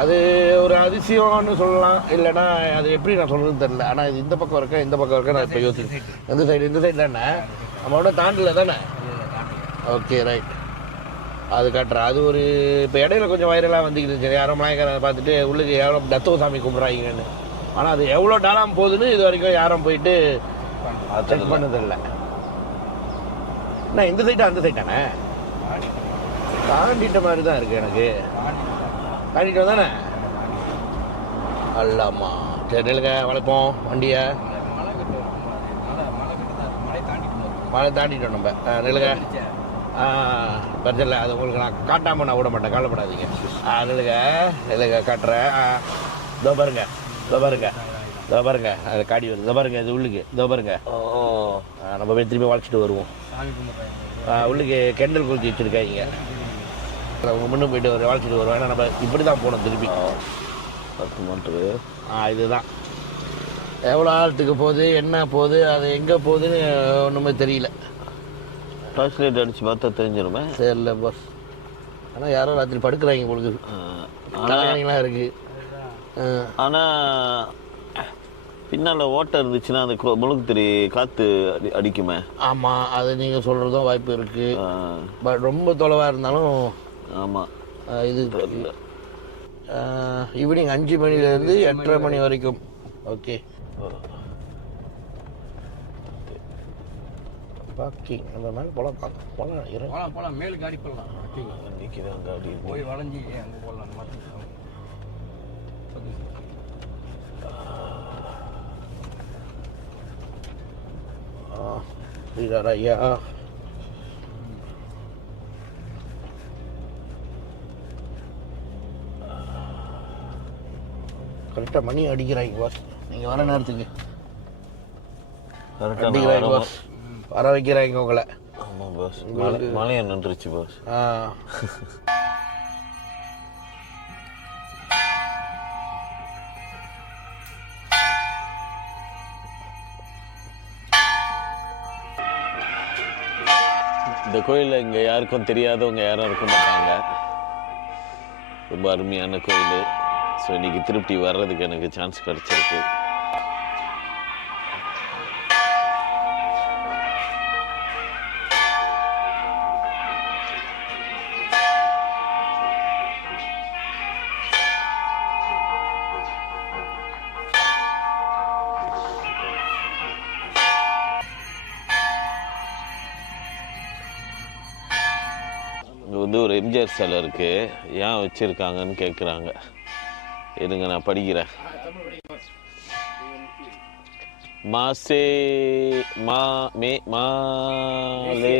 அது ஒரு அதிசயம்னு சொல்லலாம், இல்லைன்னா அது எப்படி நான் சொல்கிறதுன்னு தெரியல. ஆனால் இது இந்த பக்கம் இருக்கேன், இந்த பக்கம் இருக்கேன். நான் இப்போ யோசிக்கிறேன். இந்த சைடு தானே நம்மளோட தாண்டில் தானே? Okay, right. அது காட்டுறேன். அது ஒரு இப்போ இடையில கொஞ்சம் வைரலாக வந்துக்கிட்டு யாரோ மலாய்க்காரன் பார்த்துட்டு உள்ளுக்கு எவ்வளோ தத்துவ சாமி கும்பிட்றாங்கன்னு. ஆனால் அது எவ்வளோ டாலாம் போகுதுன்னு இது வரைக்கும் யாரும் போயிட்டு செக் பண்ணதில்லை. நான் இந்த சைட்டா அந்த சைட்டானே தாண்டிட்ட மாதிரி தான் இருக்குது எனக்கு. தாண்டிட்டு வந்தானே? அல்லாமா. சரி, நிலுங்க வளைப்போம் வண்டியை. மழை தாண்டிட்டோம் நம்ம. நிலுங்க. பிரச்சனை அது உங்களுக்கு நான் காட்டாமல் நான் விட மாட்டேன், கவலைப்படாதீங்க. நிலுங்க காட்டுறேன். இதோ பாருங்க, அது காடி வருது. இதோ பாருங்க, இது உள்ளுக்கு. இதோ பாருங்க. நம்ம போய் திரும்பி வளைச்சிட்டு வருவோம். உள்ளுக்கு கெண்டல் குளிச்சு வச்சுருக்காங்க. அவங்க முன்னும் போயிட்டு வளைச்சிட்டு வருவோம். ஏன்னா நம்ம இப்படி தான் போகணும் திருப்பி. 10 மீட்டரு. இதுதான் எவ்வளோ ஆழத்துக்கு போகுது, என்ன போகுது, அது எங்கே போகுதுன்னு ஒன்றுமே தெரியல. டார்ச் லைட் அடித்து பார்த்தா தெரிஞ்சிருமே. தெரியல பாஸ். ஆனால் யாரோ ராத்திரி படுக்கிறாங்க உங்களுக்கு. கல்யாணிலாம் இருக்குது. ஆனால் பின்னால் ஓட்டை இருந்துச்சுன்னா அந்த முழுக்கு திரி காற்று அடிக்குமே. ஆமாம், அது நீங்கள் சொல்கிறதும் வாய்ப்பு இருக்குது. பட் ரொம்ப தொலைவாக இருந்தாலும் ஆமாம். இது ஈவினிங் 5 மணிலேருந்து 8:30 மணி வரைக்கும். ஓகே. பார்க்கிங் நம்ம மேலே போகலாம் மேல் காடி போடலாம். இன்னைக்கு தான் காடி போய் வளைஞ்சி அங்கே போடலாம். ஐயா கரெக்டாக மணி அடிக்கிறாங்க பாஸ். நீங்கள் வர நேரத்துக்கு அடிக்கிறாங்க பாஸ். வர வைக்கிறாங்க உங்களை. ஆமாம் பாஸ். மழையை நின்றுச்சு பாஸ். இந்த கோயிலில் இங்கே யாருக்கும் தெரியாதவங்க யாரும் இருக்க மாட்டாங்க. ரொம்ப அருமையான கோயில். ஸோ இன்றைக்கி திருப்பி வர்றதுக்கு எனக்கு சான்ஸ் கிடச்சிருக்கு. இங்கே வந்து ஒரு எம்ஜிஆர் சிலை இருக்குது. ஏன் வச்சுருக்காங்கன்னு கேட்குறாங்க. இருங்க நான் படிக்கிறேன். மாசே மா மே மாலே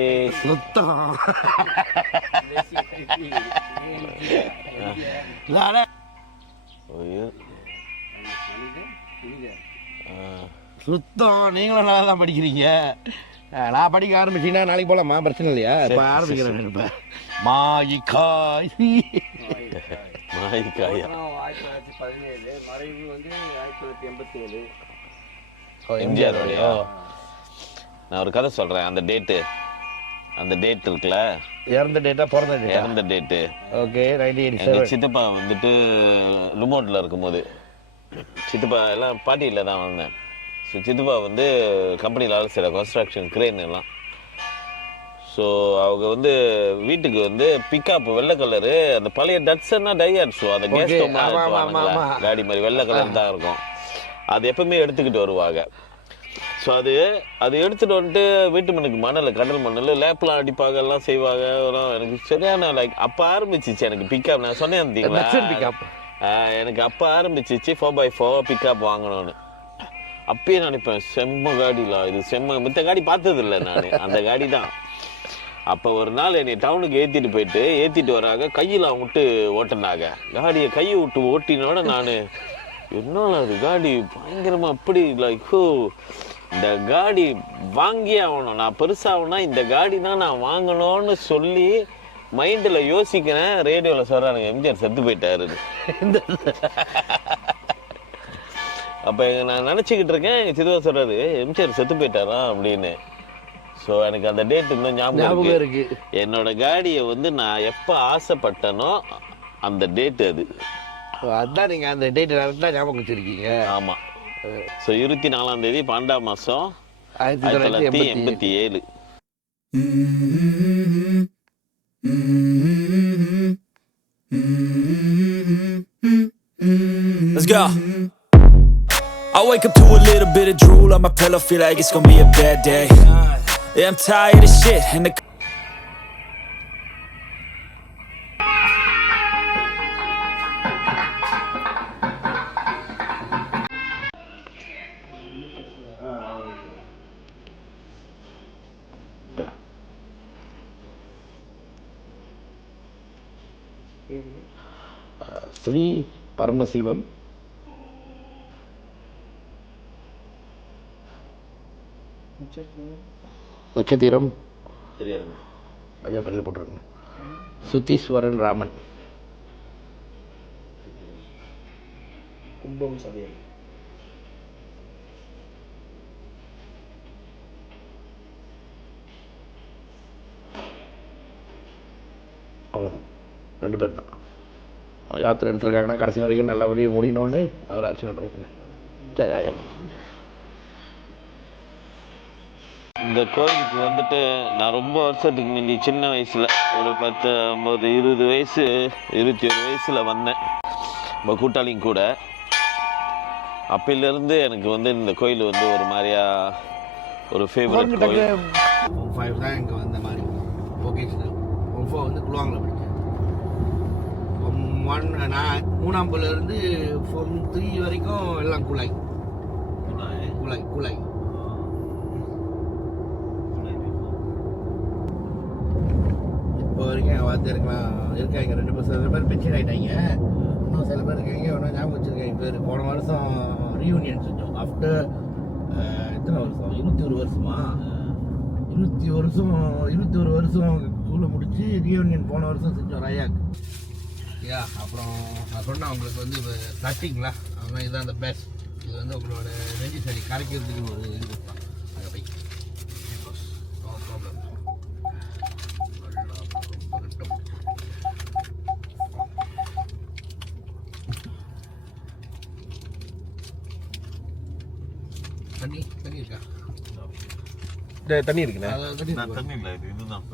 சுத்தம் நீங்களும் நல்லா தான் படிக்கிறீங்க. நான் படிக்க ஆரம்பிச்சீங்கன்னா நாளைக்கு போகலாமா, பிரச்சனை இல்லையா? இப்போ ஆரம்பிக்கிறேன். இப்போ மாயிக்காய் மாய்க்காயா 1917, மறைவு வந்து 1987. எம்ஜிஆர் வழியா? நான் ஒரு கதை சொல்கிறேன். அந்த டேட்டு இருக்குல்ல, இறந்த டேட்டா பிறந்த டேட்டா? இறந்த டேட்டு. ஓகே, 1987. எங்கள் சித்தப்பா வந்துட்டு ரிமோட்டில் இருக்கும்போது, சித்தப்பா எல்லாம் பாட்டியில் தான் வந்தேன். ஸோ சித்தப்பா வந்து கம்பெனியில் வேலை செய்கிற கன்ஸ்ட்ரக்ஷன் கிரேன் எல்லாம். ஸோ அவங்க வந்து வீட்டுக்கு வந்து பிக்கப் வெள்ளை கலரு, அந்த பழைய டட்ஸன்னா டையாட் ஷோ, அந்த கேஸ் காடி மாதிரி வெள்ளை கலர் தான் இருக்கும். அது எப்பவுமே எடுத்துக்கிட்டு வருவாங்க. ஸோ அது எடுத்துகிட்டு வந்துட்டு வீட்டு மண்ணுக்கு மணல், கடல் மணல் லேப்லாம் அடிப்பாங்க, எல்லாம் செய்வாங்க. எனக்கு சரியான லைக் அப்போ ஆரம்பிச்சிச்சு எனக்கு பிக்கப். நான் சொன்னேன் இருந்தீங்களா, எனக்கு அப்போ ஆரம்பிச்சிச்சு 4x4 பிக்கப் வாங்கணும்னு. அப்பயே நினைப்பேன், செம்ம காடிலாம் இது, செம்ம. மித்த காடி பார்த்தது இல்லை நான், அந்த காடி தான். அப்போ ஒரு நாள் என்னை டவுனுக்கு ஏற்றிட்டு வராங்க. கையில் விட்டு ஓட்டினாங்க காடியை. கையை விட்டு ஓட்டினோட நான், என்னால் அது காடி பயங்கரமாக அப்படி லைக், இந்த காடி வாங்கியே ஆகணும், நான் பெருசாகணும்னா இந்த காடி தான் நான் வாங்கணும்னு சொல்லி மைண்டில் யோசிக்கிறேன். ரேடியோவில் சொல்கிறானுங்க எம்ஜிஆர் செத்து போயிட்டாரு. அப்போ நான் நினச்சிக்கிட்டு இருக்கேன், எங்கள் சிதுவா சொல்கிறாரு எம்ஜிஆர் செத்து போயிட்டாரா அப்படின்னு. ஸோ எனக்கு அந்த டேட் இன்னும் ஞாபகம் இருக்கு. என்னோட காடியை வந்து நான் எப்போ ஆசைப்பட்டனோ அந்த டேட்டு அது. அதுதான் நீங்கள் அந்த டேட்டு கரெக்டாக ஞாபகம் வச்சுருக்கீங்க. ஆமாம். ஸோ 24ஆம் தேதி 12ஆம் மாதம் 1987. Let's go. I wake up to a little bit of drool on my pillow, feel like it's gonna be a bad day. Yeah, I'm tired of shit and the Sri Paramasivam நட்சத்திரம் ஐயா பள்ளியில் போட்டிருக்கேன். சுத்தீஸ்வரன் ராமன். கும்பம் சதயம். அவங்க 2 பேர் தான் யாத்திரை எடுத்துருக்காங்கன்னா கடைசி வரைக்கும் நல்ல வழியை முடியணும்னு அவர் ஆட்சி பண்ணுறாங்க. சரி, இந்த கோயிலுக்கு வந்துட்டு நான் ரொம்ப வருஷத்துக்கு முந்தி சின்ன வயசில் ஒரு 10, 9, 20 வயசு, 21 வயசில் வந்தேன் நம்ம கூட்டாளிங்க கூட. அப்பையிலேருந்து எனக்கு வந்து இந்த கோயில் வந்து ஒரு மாதிரியா ஒரு ஃபேவரட் கோயில். 5 தான் இங்கே வந்த மாதிரி ஒகேஷனல். 4 வந்து குழுவாங்கில் படித்தேன். 1 நான் 3ஆம் பள்ளியிலேருந்து 3 வரைக்கும் எல்லாம் குழாய். இப்போ வரைக்கும் வாத்தியாருக்கெல்லாம் இருக்காங்க. 2 பேர், சில பேர் பென்ஷன் ஆகிட்டாங்க. இன்னும் சில பேர் இருக்காங்க. ஒன்றும் ஞாபகம் வச்சுருக்காங்க பேர். போன வருஷம் ரீயூனியன் செஞ்சோம். ஆஃப்டர் எத்தனை வருஷம், 21 வருஷமா, 21 வருஷம் ஸ்கூலில் முடிச்சு ரீயூனியன் போன வருஷம் செஞ்சோம் ராயாக்கு. அப்புறம் நான் சொன்னேன் உங்களுக்கு வந்து இப்போ ஸ்டார்டிங்களா, அதனால் இதுதான் அந்த பெஸ்ட். இது வந்து உங்களோட நெஞ்சு சரி கரைக்கிறதுக்கு ஒரு இது கொடுப்பாங்க. அங்கே போய் நோ ப்ராப்ளம். தண்ணி இருக்கா? தண்ணி இருக்குண்ணே. தண்ணி இல்லை, இது இதுதான்.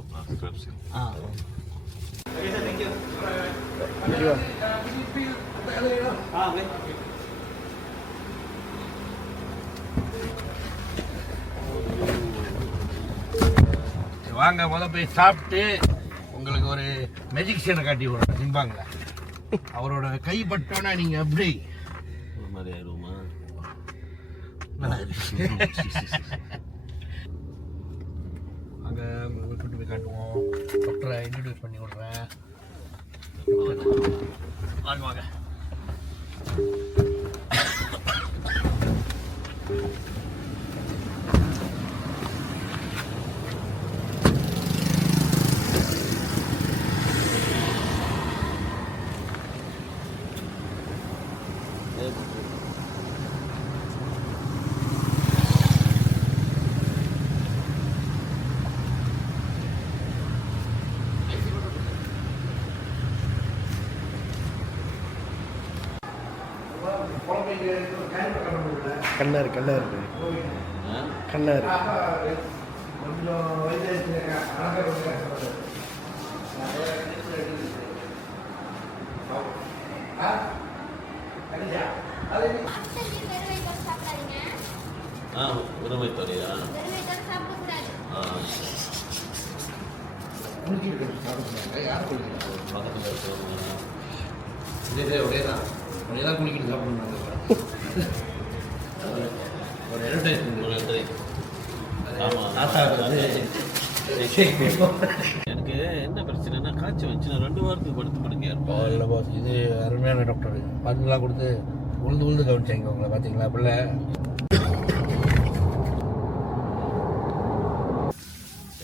வாங்க முதல்ல போய் சாப்பிட்டு உங்களுக்கு ஒரு மெஜிக்ஷியனை காட்டி விடுறோம் சிம்பாங்கள. அவரோட கை பட்டோன்னா நீங்கள் அப்படி ஒரு மாதிரி ஆயிடுவோமா? அங்கே உங்களுக்கு கூட்டு போய் காட்டுவோம். டாக்டரை இன்ட்ரடியூஸ் பண்ணி விட்றேன். வாங்க கண்ணாரு கண்ணாரு கண்ணாரு உரிமை தொழிலா குளிக்கிட்டு சாப்பிடணும் எனக்கு என்ன பிரச்சனைனா காய்ச்சல் வச்சுன்னா 2 வாரத்துக்கு படுத்து படுங்க இல்லை பாஸ், இது அருமையான டாக்டர். மருந்துலாம் கொடுத்து உழுந்து கவனிச்சாங்க உங்களை. பார்த்தீங்களா பிள்ளை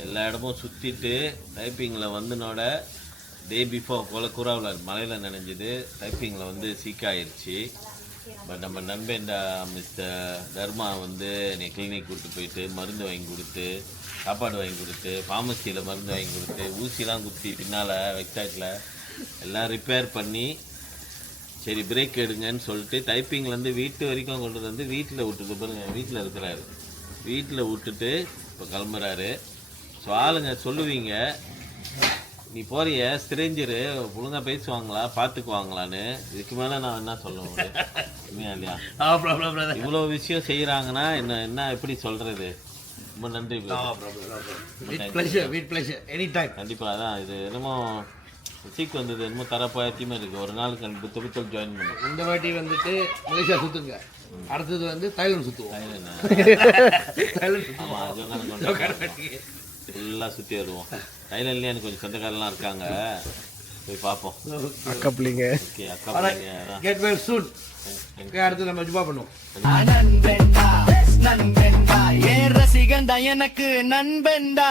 எல்லா இடமும் சுற்றிட்டு டைப்பிங்கில் வந்தனோட டே பிஃபோர் குராவில் மலையில் நனைஞ்சிது. டைப்பிங்கில் வந்து சீக்காயிருச்சு. பட் நம்ம நண்பன் மிஸ்டர் தர்மா வந்து என்னை கிளினிக் கூப்பிட்டு போயிட்டு மருந்து வாங்கி கொடுத்து, சாப்பாடு வாங்கி கொடுத்து, ஃபார்மசியில் மருந்து வாங்கி கொடுத்து, ஊசிலாம் குத்தி பின்னால் வெப்சைட்டில் எல்லாம் ரிப்பேர் பண்ணி சரி பிரேக் எடுங்கன்னு சொல்லிட்டு டைப்பிங்லேருந்து வீட்டு வரைக்கும் கொண்டு வந்து வீட்டில் விட்டுட்டு பாருங்க. வீட்டில் இருக்கிறாரு. வீட்டில் விட்டுட்டு இப்போ கிளம்புறாரு. ஸோ ஆளுங்க சொல்லுவீங்க, நீ போறிய ஸ்ட்ரேஞ்சரு ஒழுங்காக பேசுவாங்களா பார்த்துக்குவாங்களான்னு. இதுக்கு மேலே நான் என்ன சொல்லுவேன் உண்மையா இல்லையா? இவ்வளோ விஷயம் செய்கிறாங்கன்னா என்ன எப்படி சொல்கிறது? ரொம்ப நன்றி. கண்டிப்பாக அதான் இது என்னமோ சீக்கு வந்தது என்னமோ தரப்பாயத்தையுமே இருக்குது. ஒரு நாள் கண்டிப்பாக ஜாயின் பண்ணுவோம். இந்த வாட்டி வந்துட்டு மலேசியா சுற்றுங்க, அடுத்தது வந்து தாய்லாந்து சுற்றுவோம். ஃபுல்லாக சுற்றி வருவோம். தைலாண்ட்லேயே எனக்கு கொஞ்சம் சொந்தக்காரெல்லாம் இருக்காங்க, போய் பார்ப்போம். அக்கா பிள்ளைங்க. ஓகே அக்கா பிள்ளைங்க. கெட் வெல் சூன். அடுத்து நம்ம ஜுபா பண்ணுவோம். நண்பெண்டா நண்பெண்டா ஏ ரசிகண்டா எனக்கு நண்பெண்டா.